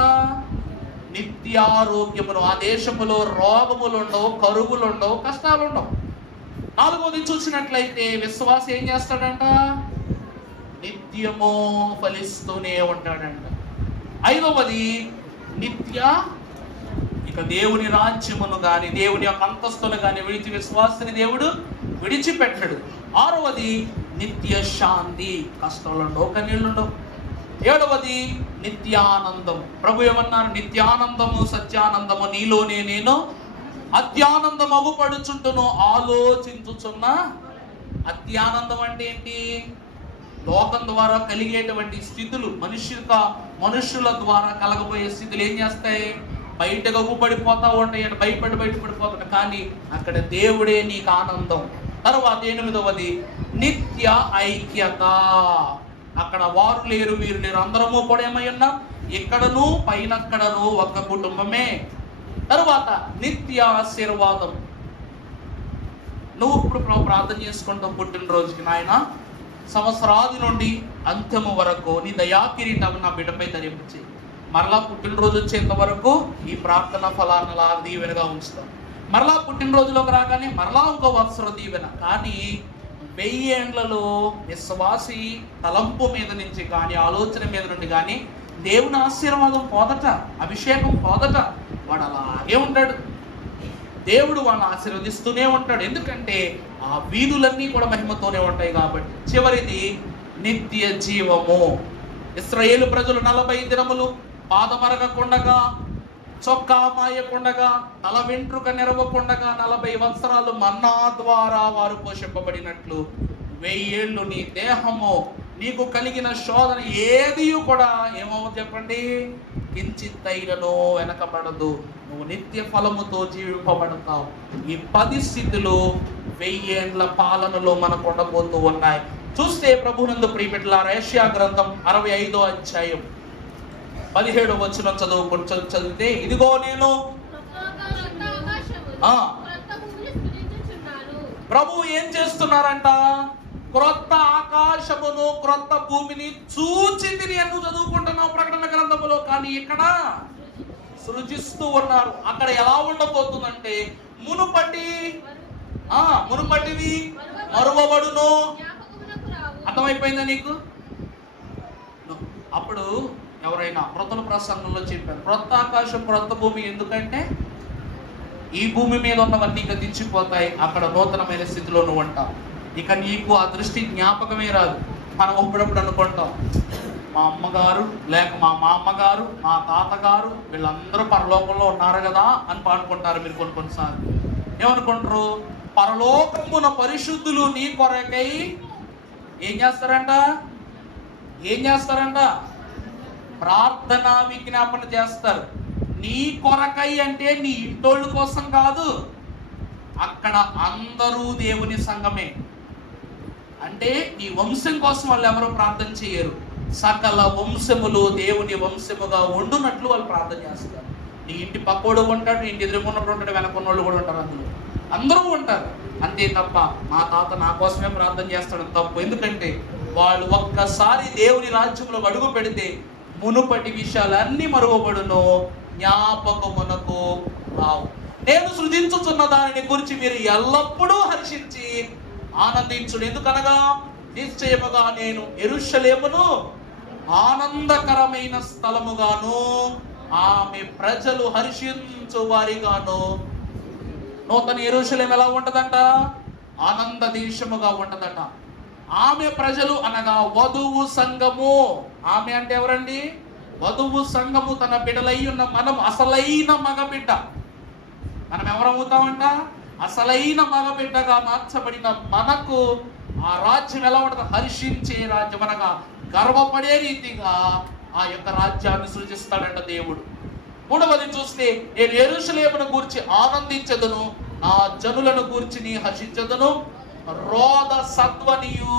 నిత్యారోగ్యమును. ఆ దేశములో రోగములు ఉండవు, కరువులు ఉండవు, కష్టాలు ఉండవు. నాలుగవది చూసినట్లయితే విశ్వాసం ఏం చేస్తాడంట? నిత్యము ఫలిస్తూనే ఉంటాడంట. ఐదవది, నిత్య ఇక దేవుని రాజ్యమును గాని దేవుని యొక్క అంతస్తును గాని విడిచి విశ్వాసాన్ని దేవుడు విడిచిపెట్టడు. ఆరవది, నిత్య శాంతి. కష్టాలు ఉండవు, కన్నీళ్ళు ఉండవు. ఏడవది, నిత్యానందం. ప్రభు ఏమన్నారు? నిత్యానందము సత్యానందము నీలోనే నేను అత్యానందం అగుపడుచుంటును ఆలోచించుచున్న. అత్యానందం అంటే ఏంటి? లోకం ద్వారా కలిగేటువంటి స్థితులు, మనుషుల ద్వారా కలగబోయే స్థితులు ఏం చేస్తాయి? బయటకు అగుపడిపోతా ఉంటాయి, బయటపడిపోతాడు. కానీ అక్కడ దేవుడే నీకు ఆనందం. తర్వాత 8వది, నిత్య ఐక్యత. అక్కడ వారు లేరు వీరు లేరు, అందరము కూడా ఏమై ఉన్నాం, ఇక్కడను పైనక్కడను ఒక్క కుటుంబమే. తర్వాత నిత్య ఆశీర్వాదం. నువ్వు ఇప్పుడు ప్రార్థన చేసుకుంటావు పుట్టినరోజుకి, నాయన సంవత్సరాది నుండి అంత్యము వరకు నీ దయాకిరీటం నా బిడ్డపై ధరించి, మరలా పుట్టినరోజు వచ్చేంత వరకు ఈ ప్రార్థన ఫలానలా దీవెనగా ఉంచుతాం. మరలా పుట్టినరోజులోకి రాగానే మరలా ఇంకో వత్సర దీవెన. కానీ 1000 ఏండ్లలో విశ్వాసి తలంపు మీద నుంచి కానీ ఆలోచన మీద నుండి కానీ దేవుని ఆశీర్వాదం పోదట, అభిషేకం పోదట. వాడు అలాగే ఉంటాడు. దేవుడు వాళ్ళని ఆశీర్వదిస్తూనే ఉంటాడు. ఎందుకంటే ఆ వీధులన్నీ కూడా మహిమతోనే ఉంటాయి కాబట్టి. చివరిది, నిత్య జీవము. ఇశ్రాయేలు ప్రజలు 40 దినములు పాదమరగకుండగా, చొక్కా మాయకుండగా, తల వెంట్రుక నెరవకుండగా 40 సంవత్సరాలు మన్నా ద్వారా వారు పోషింపబడినట్లు 1000 ఏళ్ళు నీ దేహము నీకు కలిగిన శోధన ఏది కూడా ఏమవు చెప్పండి? కించిత్తైనను వెనకబడదు. నువ్వు నిత్య ఫలముతో జీవింపబడతావు. ఈ 10 స్థితులు 1000 ఏండ్ల పాలనలో మనకు ఉండబోతూ ఉన్నాయి. చూస్తే ప్రభునందు ప్రియబిడ్డలారా, యెషయా గ్రంథం 65వ అధ్యాయం 17వ వచనం చదివితే, ఇదిగో నేను ప్రభువు ఏం చేస్తున్నారంట? క్రొత్త ఆకాశమును క్రొత్త భూమిని చూచి తిని అని చదువుకుంటున్నావు ప్రకటన గ్రంథములో. కానీ ఇక్కడ సృజిస్తూ ఉన్నారు. అక్కడ ఎలా ఉండబోతుందంటే, మునుపటివి మరువబడును. అర్థమైపోయిందా నీకు? అప్పుడు ఎవరైనా క్రొత్త ప్రసంగంలో చెప్పారు, క్రొత్త ఆకాశం క్రొత్త భూమి. ఎందుకంటే ఈ భూమి మీద ఉన్నవన్నీ గతించిపోతాయి, అక్కడ నూతనమైన స్థితిలో నువ్వు ఉంటావు. ఇక నీకు ఆ దృష్టి జ్ఞాపకమే రాదు. మనం ఇప్పుడప్పుడు అనుకుంటాం, మా అమ్మగారు లేక మా మామగారు మా తాతగారు వీళ్ళందరూ పరలోకంలో ఉన్నారు కదా అని పాడుకుంటారు. మీరు కొన్నిసార్లు ఏమనుకుంటారు? పరలోకమున పరిశుద్ధులు నీ కొరకై ఏం చేస్తారంట? ప్రార్థన విజ్ఞాపన చేస్తారు. నీ కొరకై అంటే నీ ఇంటోళ్ళ కోసం కాదు, అక్కడ అందరూ దేవుని సంఘమే. అంటే నీ వంశం కోసం వాళ్ళు ఎవరు ప్రార్థన చేయరు. సకల వంశములు దేవుని వంశముగా ఉండునట్లు వాళ్ళు ప్రార్థన చేస్తారు. నీ ఇంటి పక్కోడు ఉంటాడు, నీ ఇంటి ఎదురుకున్నప్పుడు ఉంటాడు, వెనకున్నోళ్ళు కూడా ఉంటారు, అందులో అందరూ ఉంటారు. అంతే తప్ప మా తాత నా కోసమే ప్రార్థన చేస్తాడు తప్పు. ఎందుకంటే వాళ్ళు ఒక్కసారి దేవుని రాజ్యంలో అడుగు పెడితే మునుపటి విషయాలన్నీ మరువబడును, జ్ఞాపకమునకు రావు. నేను సృజించుతున్న దానిని గురించి మీరు ఎల్లప్పుడూ హర్షించి ఆనందించుడు. ఎందుకనగా నిశ్చయముగా నేను యెరూషలేమును ఆనందకరమైన స్థలముగాను ఆమె ప్రజలు హర్షించు వారిగాను. నూతన యెరూషలేము ఎలా ఉంటదంట? ఆనంద దేశముగా ఉంటదట. ఆమె ప్రజలు అనగా వధువు సంఘము. ఆమె అంటే ఎవరండి? వధువు సంఘము. తన బిడ్డలై ఉన్న మనం అసలైన మగబిడ్డ. మనం ఎవరవుతామంట? అసలైన మగబిడ్డగా మార్చబడిన మనకు ఆ రాజ్యం ఎలా ఉంటది? హర్షించే రాజ్యం, అనగా గర్వపడే రీతిగా ఆ యొక్క రాజ్యాన్ని సృజిస్తాడంట దేవుడు. మూడవది చూస్తే, నేను యెరూషలేమును గూర్చి ఆనందించదును, నా జనులను గూర్చి నీ హర్షించదును. రోదనధ్వనియు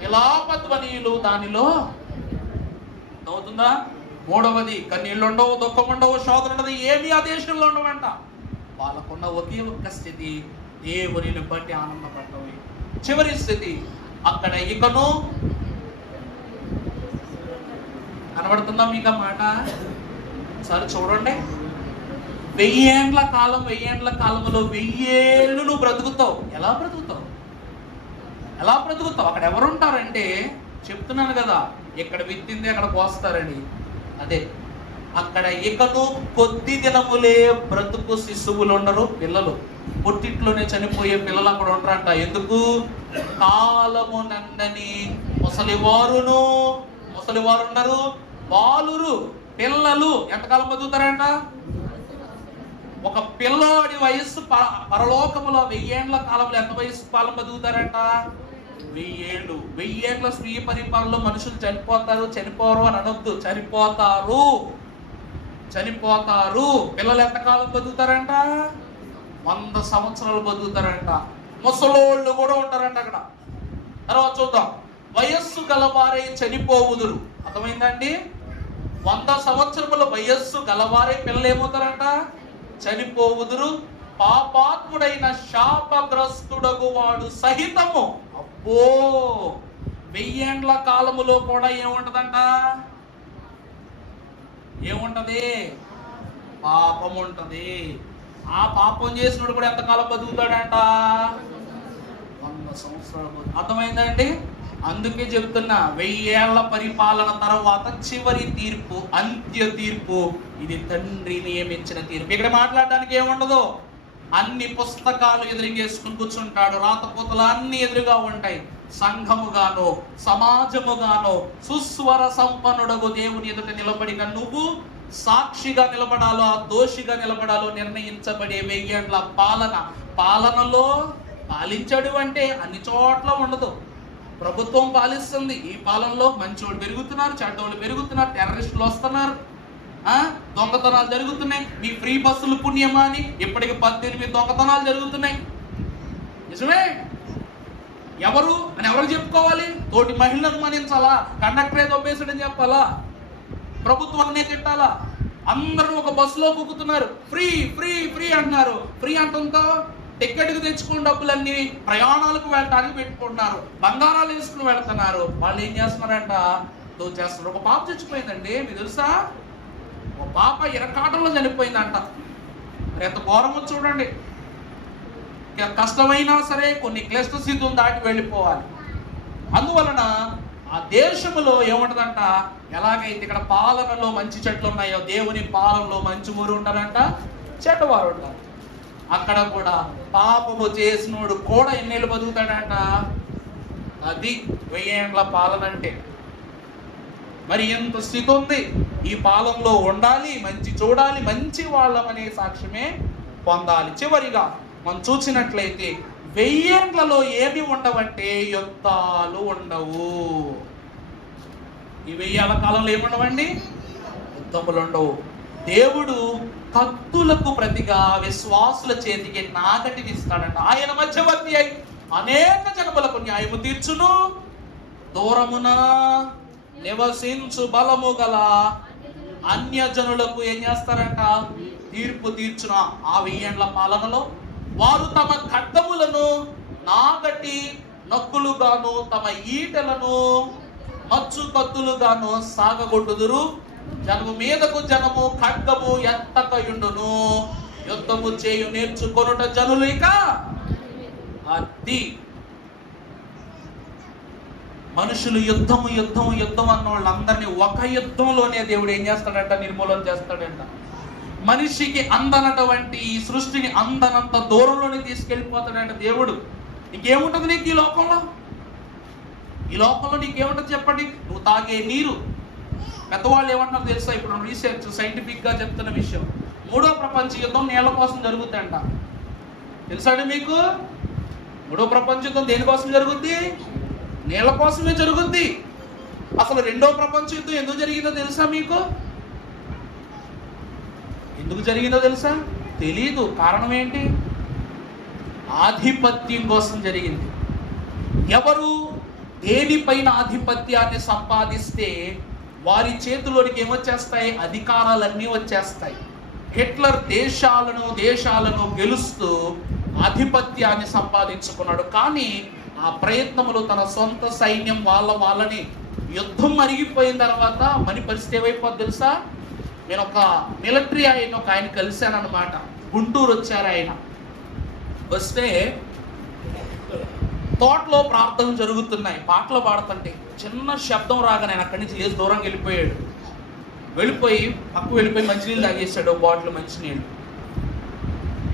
విలాపధ్వనియులు దానిలో అవుతుందా? మూడవది, కన్నీళ్ళు ఉండవు, దుఃఖం ఉండవు, శోధన ఉండదు, ఏమీ ఆ దేశంలో ఉండవంట. వాళ్ళకున్న ఒకే ఒక్క స్థితి దేవునిని బట్టి ఆనందపడటమే. చివరి స్థితి అక్కడ ఇకను కనబడుతుందా మీకు ఆ మాట? సరే చూడండి, 1000 ఏండ్ల కాలంలో 1000 ఏళ్ళు నువ్వు బ్రతుకుతావు. ఎలా బ్రతుకుతావు? అక్కడ ఎవరుంటారంటే, చెప్తున్నాను కదా, ఇక్కడ విత్తింది అక్కడ కోస్తారని. అదే అక్కడ ఇకను కొద్ది దినములే బ్రతుకు శిశువులు ఉండరు, పిల్లలు పుట్టిట్లోనే చనిపోయే పిల్లలు అక్కడ ఉండరంట. ఎందుకు? కాలము నందని ముసలివారు ఉండరు, బాలురు పిల్లలు ఎంతకాలం బతుకుతారంట? ఒక పిల్లోడి వయస్సు పరలోకములో 1000 ఏండ్ల కాలంలో ఎంత వయస్సు కాలం బతుకుతారంట? 1000 ఏళ్ళు. 1000 ఏండ్ల స్వీయ పరిపాలనలో మనుషులు చనిపోరు అని అనొద్దు, చనిపోతారు. పిల్లలు ఎంతకాలం బతుకుతారంట? 100 సంవత్సరాలు బతుకుతారంట. ముసలోళ్ళు కూడా ఉంటారంట అక్కడ. తర్వాత చూద్దాం, వయస్సు గలవారై చనిపోవుదురు. అర్థమైందండి? 100 సంవత్సరముల వయస్సు గలవారై పిల్లలు ఏమవుతారంట? చనిపోవుదురు. పాపాత్ముడైన శాపగ్రస్తుడగు వాడు సహితము. అబ్బో, 1000 ఏండ్ల కాలములో కూడా ఏముంటదంట? ఏముంటది? పాపం ఉంటది. ఆ పాపం చేసినోడు కూడా ఎంతకాలం బతుకుతాడంట? 100 సంవత్సరాలు. అర్థమైందండి? అందుకే చెప్తున్నా, 1000 ఏళ్ల పరిపాలన తర్వాత చివరి తీర్పు, అంత్య తీర్పు. ఇది తండ్రి నియమించిన తీర్పు. ఇక్కడ మాట్లాడడానికి ఏముండదు. అన్ని పుస్తకాలు ఎదురుగేసుకుని కూర్చుంటాడు, రాతపూతలు అన్ని ఎదురుగా ఉంటాయి. సంఘముగానో సమాజముగానో సుస్వర సంపన్నుడగు దేవుని ఎదుట నిలబడిన నువ్వు సాక్షిగా నిలబడాలో దోషిగా నిలబడాలో నిర్ణయించబడే 1000 ఏండ్ల పాలనలో పాలించాడు అంటే అన్ని చోట్ల ఉండదు. ప్రభుత్వం పాలిస్తుంది. ఈ పాలనలో మంచోళ్ళు పెరుగుతున్నారు, చెడ్డోళ్ళు పెరుగుతున్నారు, టెర్రరిస్టులు వస్తున్నారు, దొంగతనాలు జరుగుతున్నాయి. మీ ఫ్రీ బస్సులు పుణ్యమా అని ఇప్పటికి 18 దొంగతనాలు జరుగుతున్నాయి. నిజమే. ఎవరు చెప్పుకోవాలి? తోటి మహిళలను అనుమానించాలా? కండక్టరే దొబ్బేసాడని చెప్పాలా? ప్రభుత్వాన్నే తిట్టాలా? అందరూ ఒక బస్సులో కుక్కుతున్నారు, ఫ్రీ ఫ్రీ ఫ్రీ అంటున్నారు. ఫ్రీ అంటంతో టికెట్కి తెచ్చుకున్న డబ్బులన్నీ ప్రయాణాలకు వెళ్ళడానికి పెట్టుకుంటున్నారు, బంగారాలు వేసుకుని వెళ్తున్నారు. వాళ్ళు ఏం చేస్తున్నారంట? దోచేస్తున్నారు. ఒక పాప చచ్చిపోయిందండి, మీకు తెలుసా? ఒక పాప ఇరకాటంలో చనిపోయిందంట. మరి ఎంత ఘోరమో చూడండి. కష్టమైనా సరే కొన్ని క్లిష్ట స్థితులను దాటి వెళ్ళిపోవాలి. అందువలన ఆ దేశంలో ఏముంటదంట? ఎలాగైతే ఇక్కడ పాలనలో మంచి చెట్లు ఉన్నాయో, దేవుని పాలనలో మంచి ఊరు ఉంటారంట, చెడ్డవారు ఉంటారు. అక్కడ కూడా పాపము చేసినోడు కూడా ఎన్నేళ్ళు బతుకుతాడంట? అది 1000 ఏండ్ల పాలన అంటే. మరి ఎంత స్థితి ఉంది? ఈ పాలనలో ఉండాలి, మంచి చూడాలి, మంచి వాళ్ళమనే సాక్ష్యమే పొందాలి. చివరిగా మనం చూసినట్లయితే 1000 ఏండ్లలో ఏమి ఉండవంటే యుద్ధాలు ఉండవు. ఈ 1000 ఏళ్ల కాలంలో ఏముండవండి? యుద్ధములు ఉండవు. దేవుడు కత్తులకు ప్రతిగా విశ్వాసుల చేతికి నాగటిని ఇస్తాడంట. ఆయన మధ్యవర్తి అయి అనేక జనములకు న్యాయము తీర్చును. దూరమున నివసించు బలము గల అన్యజనులకు ఏం చేస్తారంట? తీర్పు తీర్చున. ఆ 1000 ఏండ్ల పాలనలో వారు తమ ఖడ్గములను నాగటి నక్కులుగాను తమ ఈటలను మచ్చు కత్తులుగాను సాగగొట్టుదురు. జనము మీదకు జనము ఖడ్గము ఎత్తకయుండును. యుద్ధము చేయు నేర్చుకొనుట జనులు ఇక అది. మనుషులు యుద్ధము యుద్ధము యుద్ధం అన్న వాళ్ళందరినీ ఒక యుద్ధంలోనే దేవుడు ఏం చేస్తాడంట? నిర్మూలన చేస్తాడంట. మనిషికి అందనటువంటి ఈ సృష్టిని అందనంత దూరంలోనే తీసుకెళ్ళిపోతాడంట దేవుడు. నీకేముంటుంది నీకు ఈ లోకంలో? ఈ లోకంలో నీకేముంటుంది చెప్పండి? నువ్వు తాగే నీరు. పెద్దవాళ్ళు ఏమంటున్నారు తెలుసా? ఇప్పుడు రీసెర్చ్ సైంటిఫిక్ గా చెప్తున్న విషయం, 3వ ప్రపంచ యుద్ధం నీళ్ల కోసం జరుగుతుందంట. తెలుసా అండి మీకు? 3వ ప్రపంచ యుద్ధం దేనికోసం జరుగుద్ది? నీళ్ల కోసమే జరుగుద్ది. అసలు 2వ ప్రపంచ యుద్ధం ఎందుకు జరిగిందో తెలుసా మీకు? ఎందుకు జరిగిందో తెలుసా? తెలీదు. కారణం ఏంటి? ఆధిపత్యం కోసం జరిగింది. ఎవరు దేనిపైన ఆధిపత్యాన్ని సంపాదిస్తే వారి చేతిలోనికి ఏమొచ్చేస్తాయి? అధికారాలన్నీ వచ్చేస్తాయి. హిట్లర్ దేశాలను గెలుస్తూ ఆధిపత్యాన్ని సంపాదించుకున్నాడు. కానీ ఆ ప్రయత్నములు తన సొంత సైన్యం వాళ్ళని యుద్ధం అరిగిపోయిన తర్వాత మన పరిస్థితి ఏమైపోద్ది తెలుసా? నేను ఒక మిలిటరీ ఆయన కలిశాను అనమాట. గుంటూరు వచ్చారు ఆయన. వస్తే తోటలో ప్రార్థనలు జరుగుతున్నాయి, పాటలు పాడుతుంటే చిన్న శబ్దం రాగానే ఆయన అక్కడి నుంచి లేచి దూరంగా వెళ్ళిపోయి వెళ్ళిపోయి మంచినీళ్ళు తాగేసాడు. బాటిల్ మంచినీళ్ళు.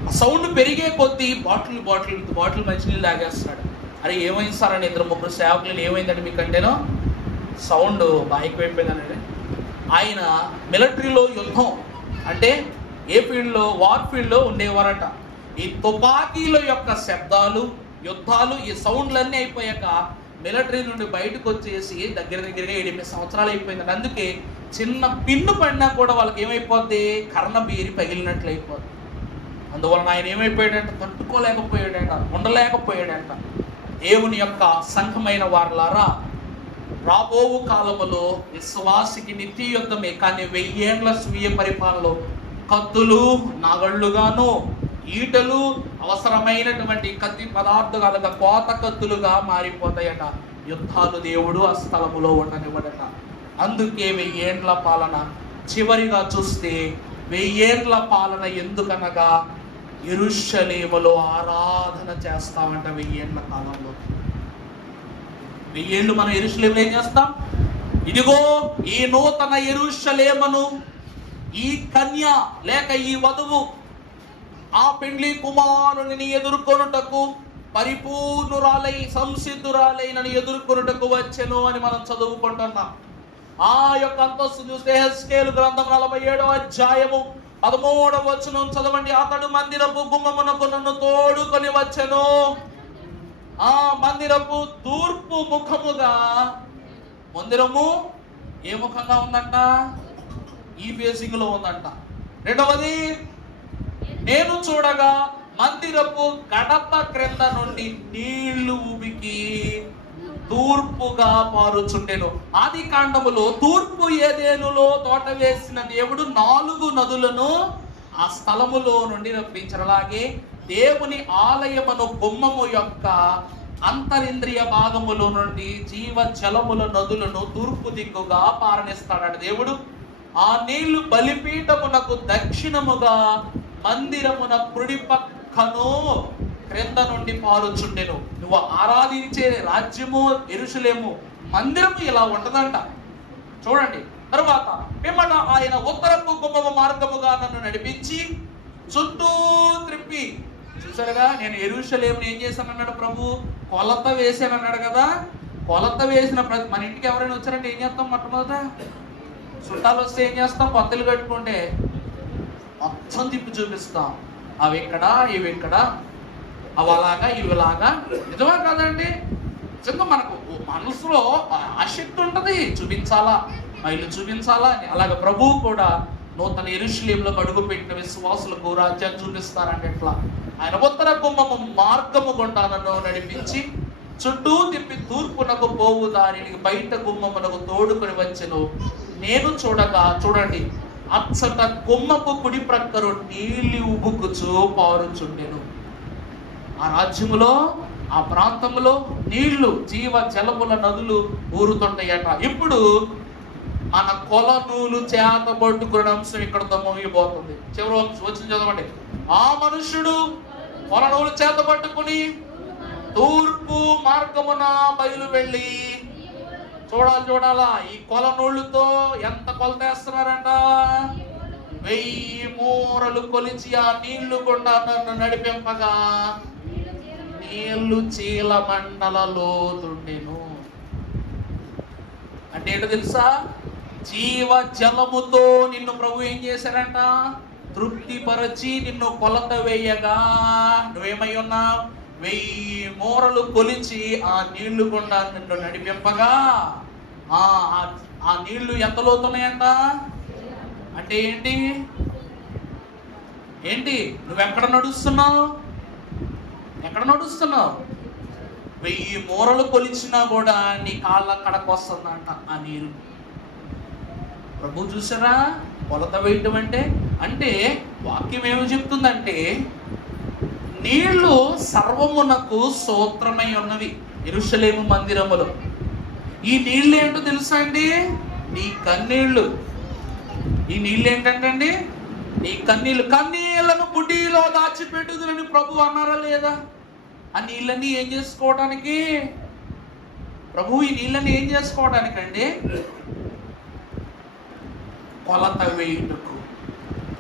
ఆ సౌండ్ పెరిగే కొద్దీ బాటిల్ మంచినీళ్ళు తాగేస్తాడు. అరే ఏమైంది సార్ అని 2-3 సేవకులు ఏమైందంటే మీకంటేనో సౌండ్ బాగా ఎక్కువైపోయిందండి. ఆయన మిలిటరీలో యుద్ధం అంటే ఏ ఫీల్డ్లో? వార్ ఫీల్డ్లో ఉండేవారట. ఈ తుపాకీల యొక్క శబ్దాలు, యుద్ధాలు, ఈ సౌండ్లన్నీ అయిపోయాక మిలిటరీ నుండి బయటకు వచ్చేసి దగ్గరగా 8 సంవత్సరాలు అయిపోయిందండి. అందుకే చిన్న పిన్ను పడినా కూడా వాళ్ళకి ఏమైపోద్ది? కర్ణ బీరి పగిలినట్లు అయిపోద్ది. అందువలన ఆయన ఏమైపోయాడంట? తట్టుకోలేకపోయాడంట, ఉండలేకపోయాడంట. దేవుని యొక్క సంఘమైన వారలారా, రాబోవు కాలములో విశ్వాసికి నిత్య యుద్ధమే. కానీ 1000 ఏండ్ల స్వీయ పరిపాలనలో కత్తులు నాగళ్ళుగాను, ఈటలు అవసరమైనటువంటి కత్తి పదార్థాలుగా కోత కత్తులుగా మారిపోతాయట. యుద్ధాలు దేవుడు ఆ స్థలములో ఉండనివ్వడట. అందుకే 1000 ఏండ్ల పాలన. చివరిగా చూస్తే 1000 ఏండ్ల పాలన ఎందుకనగా యెరూషలేములో ఆరాధన చేస్తామంట. 1000 ఏండ్ల కాలంలో 1000 ఏళ్ళు మనం యెరూషలేములో ఏం చేస్తాం? ఇదిగో ఈ నూతన యెరూషలేమును ఈ కన్య లేక ఈ వధువు ఆ పెండ్లి కుమారుని ఎదుర్కొనుటకు పరిపూర్ణురాలై సంసిద్ధురాలైనని ఎదుర్కొనుటకు వచ్చెను అని మనం చదువుకుంటున్నాం. ఆ యొక్క అంతస్తు చూస్తే హెస్కేలు గ్రంథం 47వ అధ్యాయము 13వ వచనం చదవండి. అతడు మందిరపు గుమ్మమునకు నన్ను తోడుకొని వచ్చెను. ఆ మందిరపు తూర్పు ముఖముగా, మందిరము ఏ ముఖంగా ఉందంట? ఈ ఫేసింగ్ లో ఉందంట. రెండవది, నేను చూడగా మందిరపు గడప క్రింద నుండి నీళ్లు ఉబికి తూర్పుగా పారుచుండెను. ఆది కాండములో తూర్పు ఏదేనులో తోట వేసిన దేవుడు 4 నదులను ఆ స్థలములో నుండి రప్పించారు. అలాగే దేవుని ఆలయమును గుమ్మము యొక్క అంతరింద్రియ భాగములో నుండి జీవ జలముల నదులను తూర్పు దిక్కుగా పారనిస్తాడట దేవుడు. ఆ నీళ్లు బలిపీఠమునకు దక్షిణముగా మందిరమున కుడి పక్కను క్రింద నుండి పారుచుండెను. నువ్వు ఆరాధించే రాజ్యము యెరూషలేము, మందిరము ఇలా ఉంటదంట. చూడండి. తరువాత పిమ్మట ఆయన ఉత్తరపు గుమ్మము మార్గముగా నన్ను నడిపించి చుట్టూ త్రిప్పి, చూసారుగా నేను యెరూషలేమును ఏం చేశానన్నాడు ప్రభు? కొలత వేసానన్నాడు కదా. కొలత వేసిన మన ఇంటికి ఎవరైనా వచ్చారంటే ఏం చేస్తాం? మొట్టమొదట చుట్టాలు వస్తే ఏం చేస్తాం? పత్తులు కట్టుకుంటే మొత్తం తిప్పి చూపిస్తాం. అవి ఇక్కడ, ఇవి ఇక్కడ, అవి అలాగా, ఇవి లాగా. నిజమా కాదండి? నిజంగా మనకు మనసులో ఆసక్తి ఉంటది, చూపించాలా, ఇల్లు చూపించాలా అని. అలాగే ప్రభువు కూడా నూతన యెరూషలేములో అడుగు పెట్టిన విశ్వాసులకు రాజ్యాన్ని చూపిస్తారంటే ఎట్లా? ఆయన ఉత్తర గుమ్మము మార్గము గుండా నన్ను నడిపించి చుట్టూ తిప్పి తూర్పునకు పోవు దారిని బయట గుమ్మమునకు తోడుకొని వచ్చెను. నేను చూడగా, చూడండి, అచ్చట కొమ్మకు కుడి ప్రక్కరు నీళ్లు ఉబుకుచు పారుచుండెను. ఆ రాజ్యములో, ఆ ప్రాంతంలో నీళ్లు, జీవ జలముల నదులు ఊరుతుంటాయట. ఇప్పుడు మన కొలనూలు చేత పట్టుకునే అంశం ఇక్కడతో ముగిపోతుంది. చివరి వచ్చిన చదవండి. ఆ మనుష్యుడు కొలనూలు చేత పట్టుకుని తూర్పు మార్గమున బయలు వెళ్ళి, చూడాలా ఈ కొలనూళ్ళుతో ఎంత కొలతేస్తున్నారంట? 1000 మూరలు కొలిచి ఆ నీళ్లు గుండా నన్ను నడిపింపగా నీళ్లు చీల మండలలో తుండెను. అంటే ఏంటో తెలుసా? జీవ జలముతో నిన్ను ప్రభు ఏం చేశారంట? తృప్తిపరచి నిన్ను కొలత వేయగా నువ్వేమై ఉన్నావు? 1000 మూరలు కొలిచి ఆ నీళ్లు గుండా నిన్ను నడిపింపగా ఆ నీళ్లు ఎంత లోతున్నాయంట? అంటే ఏంటి నువ్వెక్కడ నడుస్తున్నావు? 1000 మూరలు కొలిచినా కూడా నీ కాళ్ళ కడకు వస్తుందంట ఆ నీరు. ప్రభు చూసారా కొలత వేయటం అంటే వాక్యం ఏమి చెప్తుందంటే, నీళ్లు సర్వమునకు సూత్రమై ఉన్నవి యెరూషలేము మందిరములో. ఈ నీళ్ళు ఏంటో తెలుసా అండి? నీ కన్నీళ్లు. ఈ నీళ్ళు ఏంటంటే నీ కన్నీళ్లను బుడ్డిలో దాచిపెట్టుదులని ప్రభు అన్నారా లేదా? ఆ నీళ్ళని ఏం చేసుకోవడానికి? ప్రభు ఈ నీళ్ళని ఏం చేసుకోవడానికండి? కొలత వేయుటకు.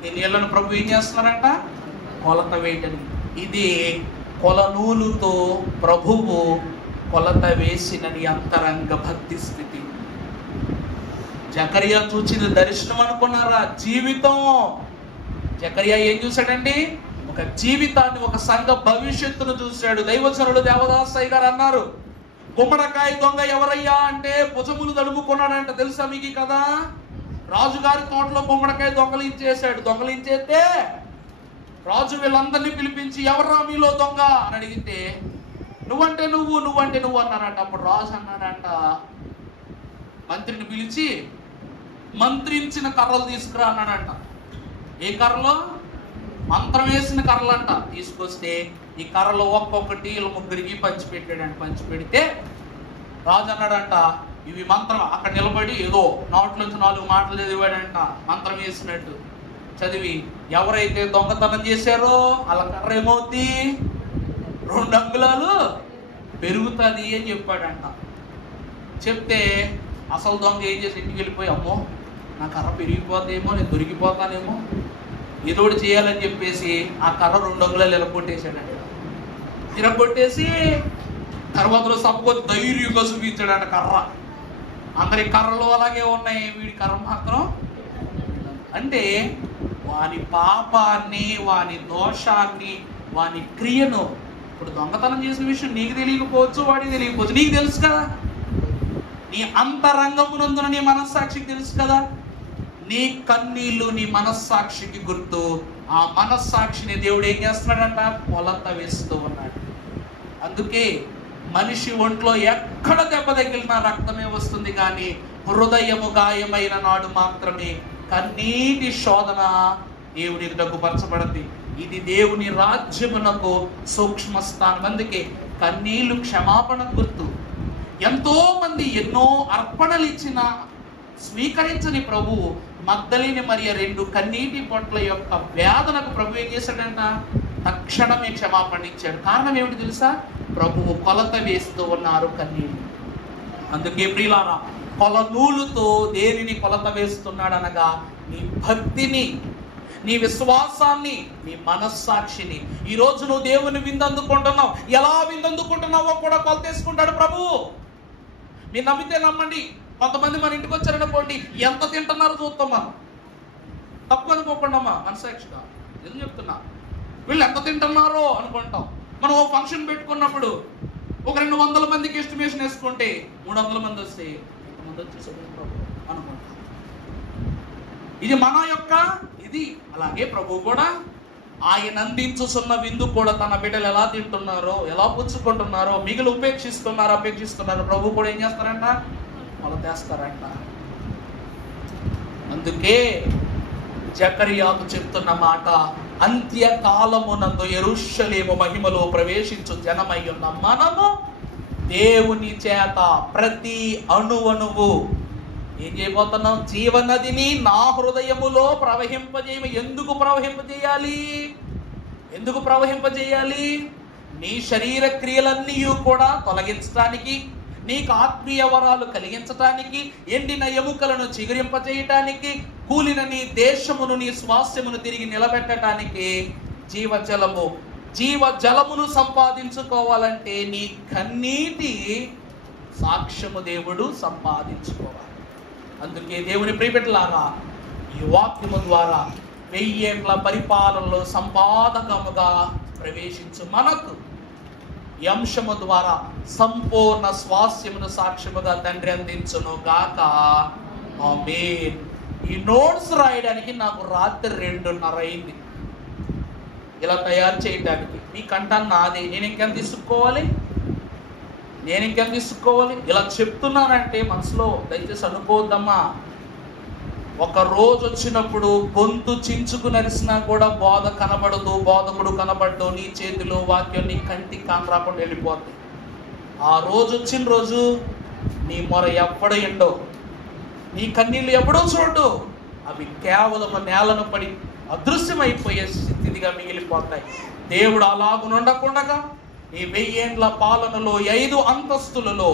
ఈ నీళ్లను ప్రభు ఏం చేస్తున్నారంట? కొలత వేయటని. ఇది కొలనూలుతో ప్రభువు కొలత వేసిన నీ అంతరంగ భక్తి స్థితి. జకరియా చూసిన దర్శనం అనుకున్నారా? జీవితం. జకరియా ఏం చూశాడండి? ఒక జీవితాన్ని, ఒక సంఘ భవిష్యత్తును చూశాడు. దైవజనుడు దేవదాసయ్య గారు అన్నారు, గుమ్మడికాయ దొంగ ఎవరయ్యా అంటే భుజములు తడుముకున్నాడంట. తెలుసా మీకు కదా? రాజుగారి తోటలో గుమ్మడికాయ దొంగలించేస్తే రాజు వీళ్ళందరినీ పిలిపించి, ఎవర్రా మీలో దొంగ అని అడిగితే, నువ్వంటే నువ్వు అన్నారంట. అప్పుడు రాజు అన్నాడంట, మంత్రిని పిలిచి మంత్రించిన కర్రలు తీసుకురా అన్నాడంట. ఏ కర్రలో? మంత్రం వేసిన కర్రలంట. తీసుకొస్తే ఈ కర్రలు ఒక్కొక్కటి వీళ్ళ ముగ్గురికి పంచిపెట్టాడంట. పంచిపెడితే రాజు అన్నాడంట, ఇవి మంత్రం. అక్కడ నిలబడి ఏదో నోట్లోంచి 4 మాటలు చదివాడంట మంత్రం వేసినట్టు. చదివి ఎవరైతే దొంగతనం చేశారో వాళ్ళ కర్ర ఏమవుద్ది? 2 అంగుళాలు పెరుగుతుంది అని చెప్పాడంట. చెప్తే అసలు దొంగ ఏం చేసి ఇంటికి వెళ్ళిపోయి, అమ్మో నా కర్ర పెరిగిపోతాయేమో, నేను దొరికిపోతానేమో, ఏదోటి చేయాలని చెప్పేసి ఆ కర్ర 2 అంగుళాలు ఇరగొట్టేశాడంట. ఇరగొట్టేసి తర్వాత రోజు సపోజ్ ధైర్యంగా చూపించాడంట కర్ర. అందరి కర్రలు అలాగే ఉన్నాయి, వీడి కర్ర మాత్రం. అంటే వాని పాపాన్ని, వాని దోషాన్ని, వాని క్రియను, ఇప్పుడు దొంగతనం చేసిన విషయం నీకు తెలియకపోవచ్చు, వాడికి తెలియకపోవచ్చు, నీకు తెలుసు కదా. నీ అంతరంగమునందున నీ మనస్సాక్షికి తెలుసు కదా. నీ కన్నీళ్ళు నీ మనస్సాక్షికి గుర్తు. ఆ మనస్సాక్షిని దేవుడు ఏం చేస్తున్నాడంట? కొలత వేస్తూ ఉన్నాడు. అందుకే మనిషి ఒంట్లో ఎక్కడ దెబ్బ తగిలినా రక్తమే వస్తుంది, కానీ హృదయము గాయమైన నాడు మాత్రమే కన్నీటి శోధన దేవుని ఎదుటకు పరచబడింది. ఇది దేవుని రాజ్యమునకు సూక్ష్మ స్థానం. అందుకే కన్నీళ్లు క్షమాపణ గుర్తు. ఎంతో మంది ఎన్నో అర్పణలు ఇచ్చిన స్వీకరించని ప్రభువు మగ్దలేని మరియ 2 కన్నీటి పొట్ల యొక్క వేదనకు ప్రభు ఏం చేశాడంట? తక్షణమే క్షమాపణ ఇచ్చాడు. కారణం ఏమిటి తెలుసా? ప్రభువు కొలత వేస్తూ ఉన్నారు కన్నీళ్ళు. అందుకే ప్రియులారా, కొలనూలుతో దేనిని కొలత వేస్తున్నాడు అనగా నీ భక్తిని, నీ విశ్వాసాన్ని, నీ మనస్సాక్షిని. ఈరోజు నువ్వు దేవుని విందందుకుంటున్నావు, ఎలా విందందుకుంటున్నావో కూడా కొలతేసుకుంటాడు ప్రభువు. మీరు నమ్మితే నమ్మండి. కొంతమంది మన ఇంటికి వచ్చారనుకోండి, ఎంత తింటున్నారో చూస్తాం మనం. తప్పు అనుకోకుండా మనసాక్షిగా ఎందుకు చెప్తున్నా, వీళ్ళు ఎంత తింటున్నారో అనుకుంటాం. మనం ఓ ఫంక్షన్ పెట్టుకున్నప్పుడు ఒక 200 మందికి ఎస్టిమేషన్ వేసుకుంటే 300 మంది వస్తే ఎంతమంది వచ్చేసారు అనుకుంటాం. ఇది మన యొక్క ఇది. అలాగే ప్రభు కూడా ఆయన అందించుతున్న విందు కూడా తన బిడ్డలు ఎలా తింటున్నారో, ఎలా పుచ్చుకుంటున్నారో, మిగిలి అపేక్షిస్తున్నారో ప్రభు కూడా ఏం చేస్తారంట? కొలతేస్తారంట. అందుకే జకర్యాకు చెప్తున్న మాట, అంత్యకాలమునందు యెరూషలేము మహిమలో ప్రవేశించు జనమై ఉన్న మనము దేవుని చేత ప్రతి అణువణువు ఏం చేయబోతున్నాం? జీవనదిని నా హృదయములో ప్రవహింపజేయ. ఎందుకు ప్రవహింపజేయాలి? ఎందుకు ప్రవహింపజేయాలి? నీ శరీర క్రియలన్నీ కూడా తొలగించడానికి, నీకు ఆత్మీయ వరాలు కలిగించటానికి, ఎండిన ఎముకలను చిగురింపచేయటానికి, కూలిన నీ దేశమును నీ స్వాస్థ్యమును తిరిగి నిలబెట్టడానికి జీవజలమును సంపాదించుకోవాలంటే నీ కన్నీటి సాక్ష్యము దేవుడు సంపాదించుకోవాలి. అందుకే దేవుని ప్రియబిడ్డలారా, ఈ వాక్యము ద్వారా 1000 ఏళ్ల పరిపాలనలో సంపాదకముగా ప్రవేశించు మనకు ఈ అంశము ద్వారా సంపూర్ణ స్వాస్థ్యమును సాక్ష్యముగా తండ్రి అందించును గాక. ఆమేన్. ఈ నోట్స్ రాయడానికి నాకు రాత్రి 2:30 అయింది ఇలా తయారు చేయడానికి. మీ కంటాన్ని నాదే, నేను ఇంకెంత తీసుకోవాలి? ఇలా చెప్తున్నానంటే మనసులో దయచేసి అనుకోవద్దమ్మా. ఒక రోజు వచ్చినప్పుడు గొంతు చించుకు నరిసినా కూడా బోధ కనబడదు, బోధకుడు కనబడ్డు, నీ చేతిలో వాక్యం నీ కంటికి కానరాకుండా వెళ్ళిపోద్ది. ఆ రోజు వచ్చిన రోజు నీ మొర ఎప్పుడు ఎండో, నీ కన్నీళ్ళు ఎప్పుడో చూడు, అవి కేవలం నేలను పడి అదృశ్యమైపోయే స్థితిగా మిగిలిపోతాయి. దేవుడు అలాగునుండకుండగా ఈ 1000 ఏండ్ల పాలనలో 5 అంతస్తులలో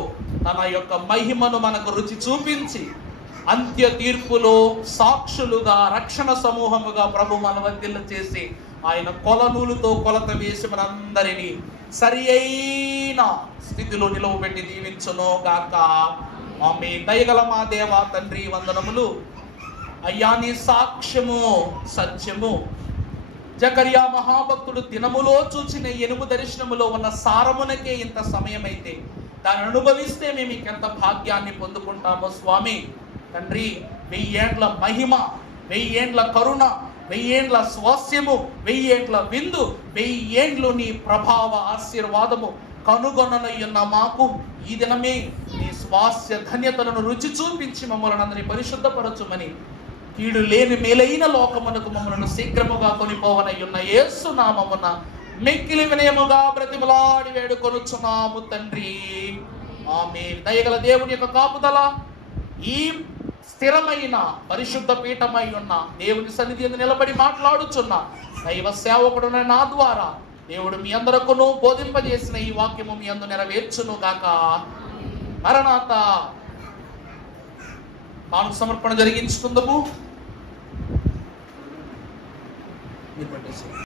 తన యొక్క మహిమను మనకు రుచి చూపించి అంత్య తీర్పులో సాక్షులుగా రక్షణ సమూహముగా ప్రభు మన వద్ద చేసి ఆయన కొలనూలుతో కొలత వేసి మనందరినీ సరి అయిన స్థితిలో నిలవబెట్టి దీవించును గాక. ఆమేన్. దయగల మా దేవా తండ్రి వందనములు. అయ్యా నీ సాక్ష్యము సత్యము. జకర్యా మహాభక్తుడు దినములో చూచిన 8 దర్శనములో ఉన్న సారమునకే ఇంత సమయం అయితే దాన్ని అనుభవిస్తే మేము ఇంకెంత భాగ్యాన్ని పొందుకుంటామో స్వామి. తండ్రి 1000 ఏండ్ల మహిమ, 1000 ఏండ్ల కరుణ, 1000 ఏండ్ల స్వాస్యము, 1000 ఏండ్ల విందు, 1000 ఏండ్లు నీ ప్రభావ ఆశీర్వాదము కనుగొననయ్యున్న మాకు ఈ దినమే నీ స్వాస్య ధన్యతలను రుచి చూపించి మమ్మల్ని అందరినీ పరిశుద్ధపరచుమని, కీడు లేని మేలైన లోకమునకు మమ్మల్ని శీఘ్రముగా కొనిపోవనయ్యున్న యేసు నామమున మిక్కిలి వినయముగా బ్రతిమలాడి వేడుకొనుచున్నాము తండ్రి. ఆమేన్. దయగల దేవుని యొక్క కాపుదల ఈ స్థిరమైన పరిశుద్ధ పీఠమై ఉన్న దేవుని సన్నిధి నిలబడి మాట్లాడుచున్న దైవ సేవకుడున్న నా ద్వారా దేవుడు మీ అందరకును బోధింపజేసిన ఈ వాక్యము మీ అందు నెరవేర్చును గాక. మరణాత కానుక సమర్పణ జరిగించుకుందాము.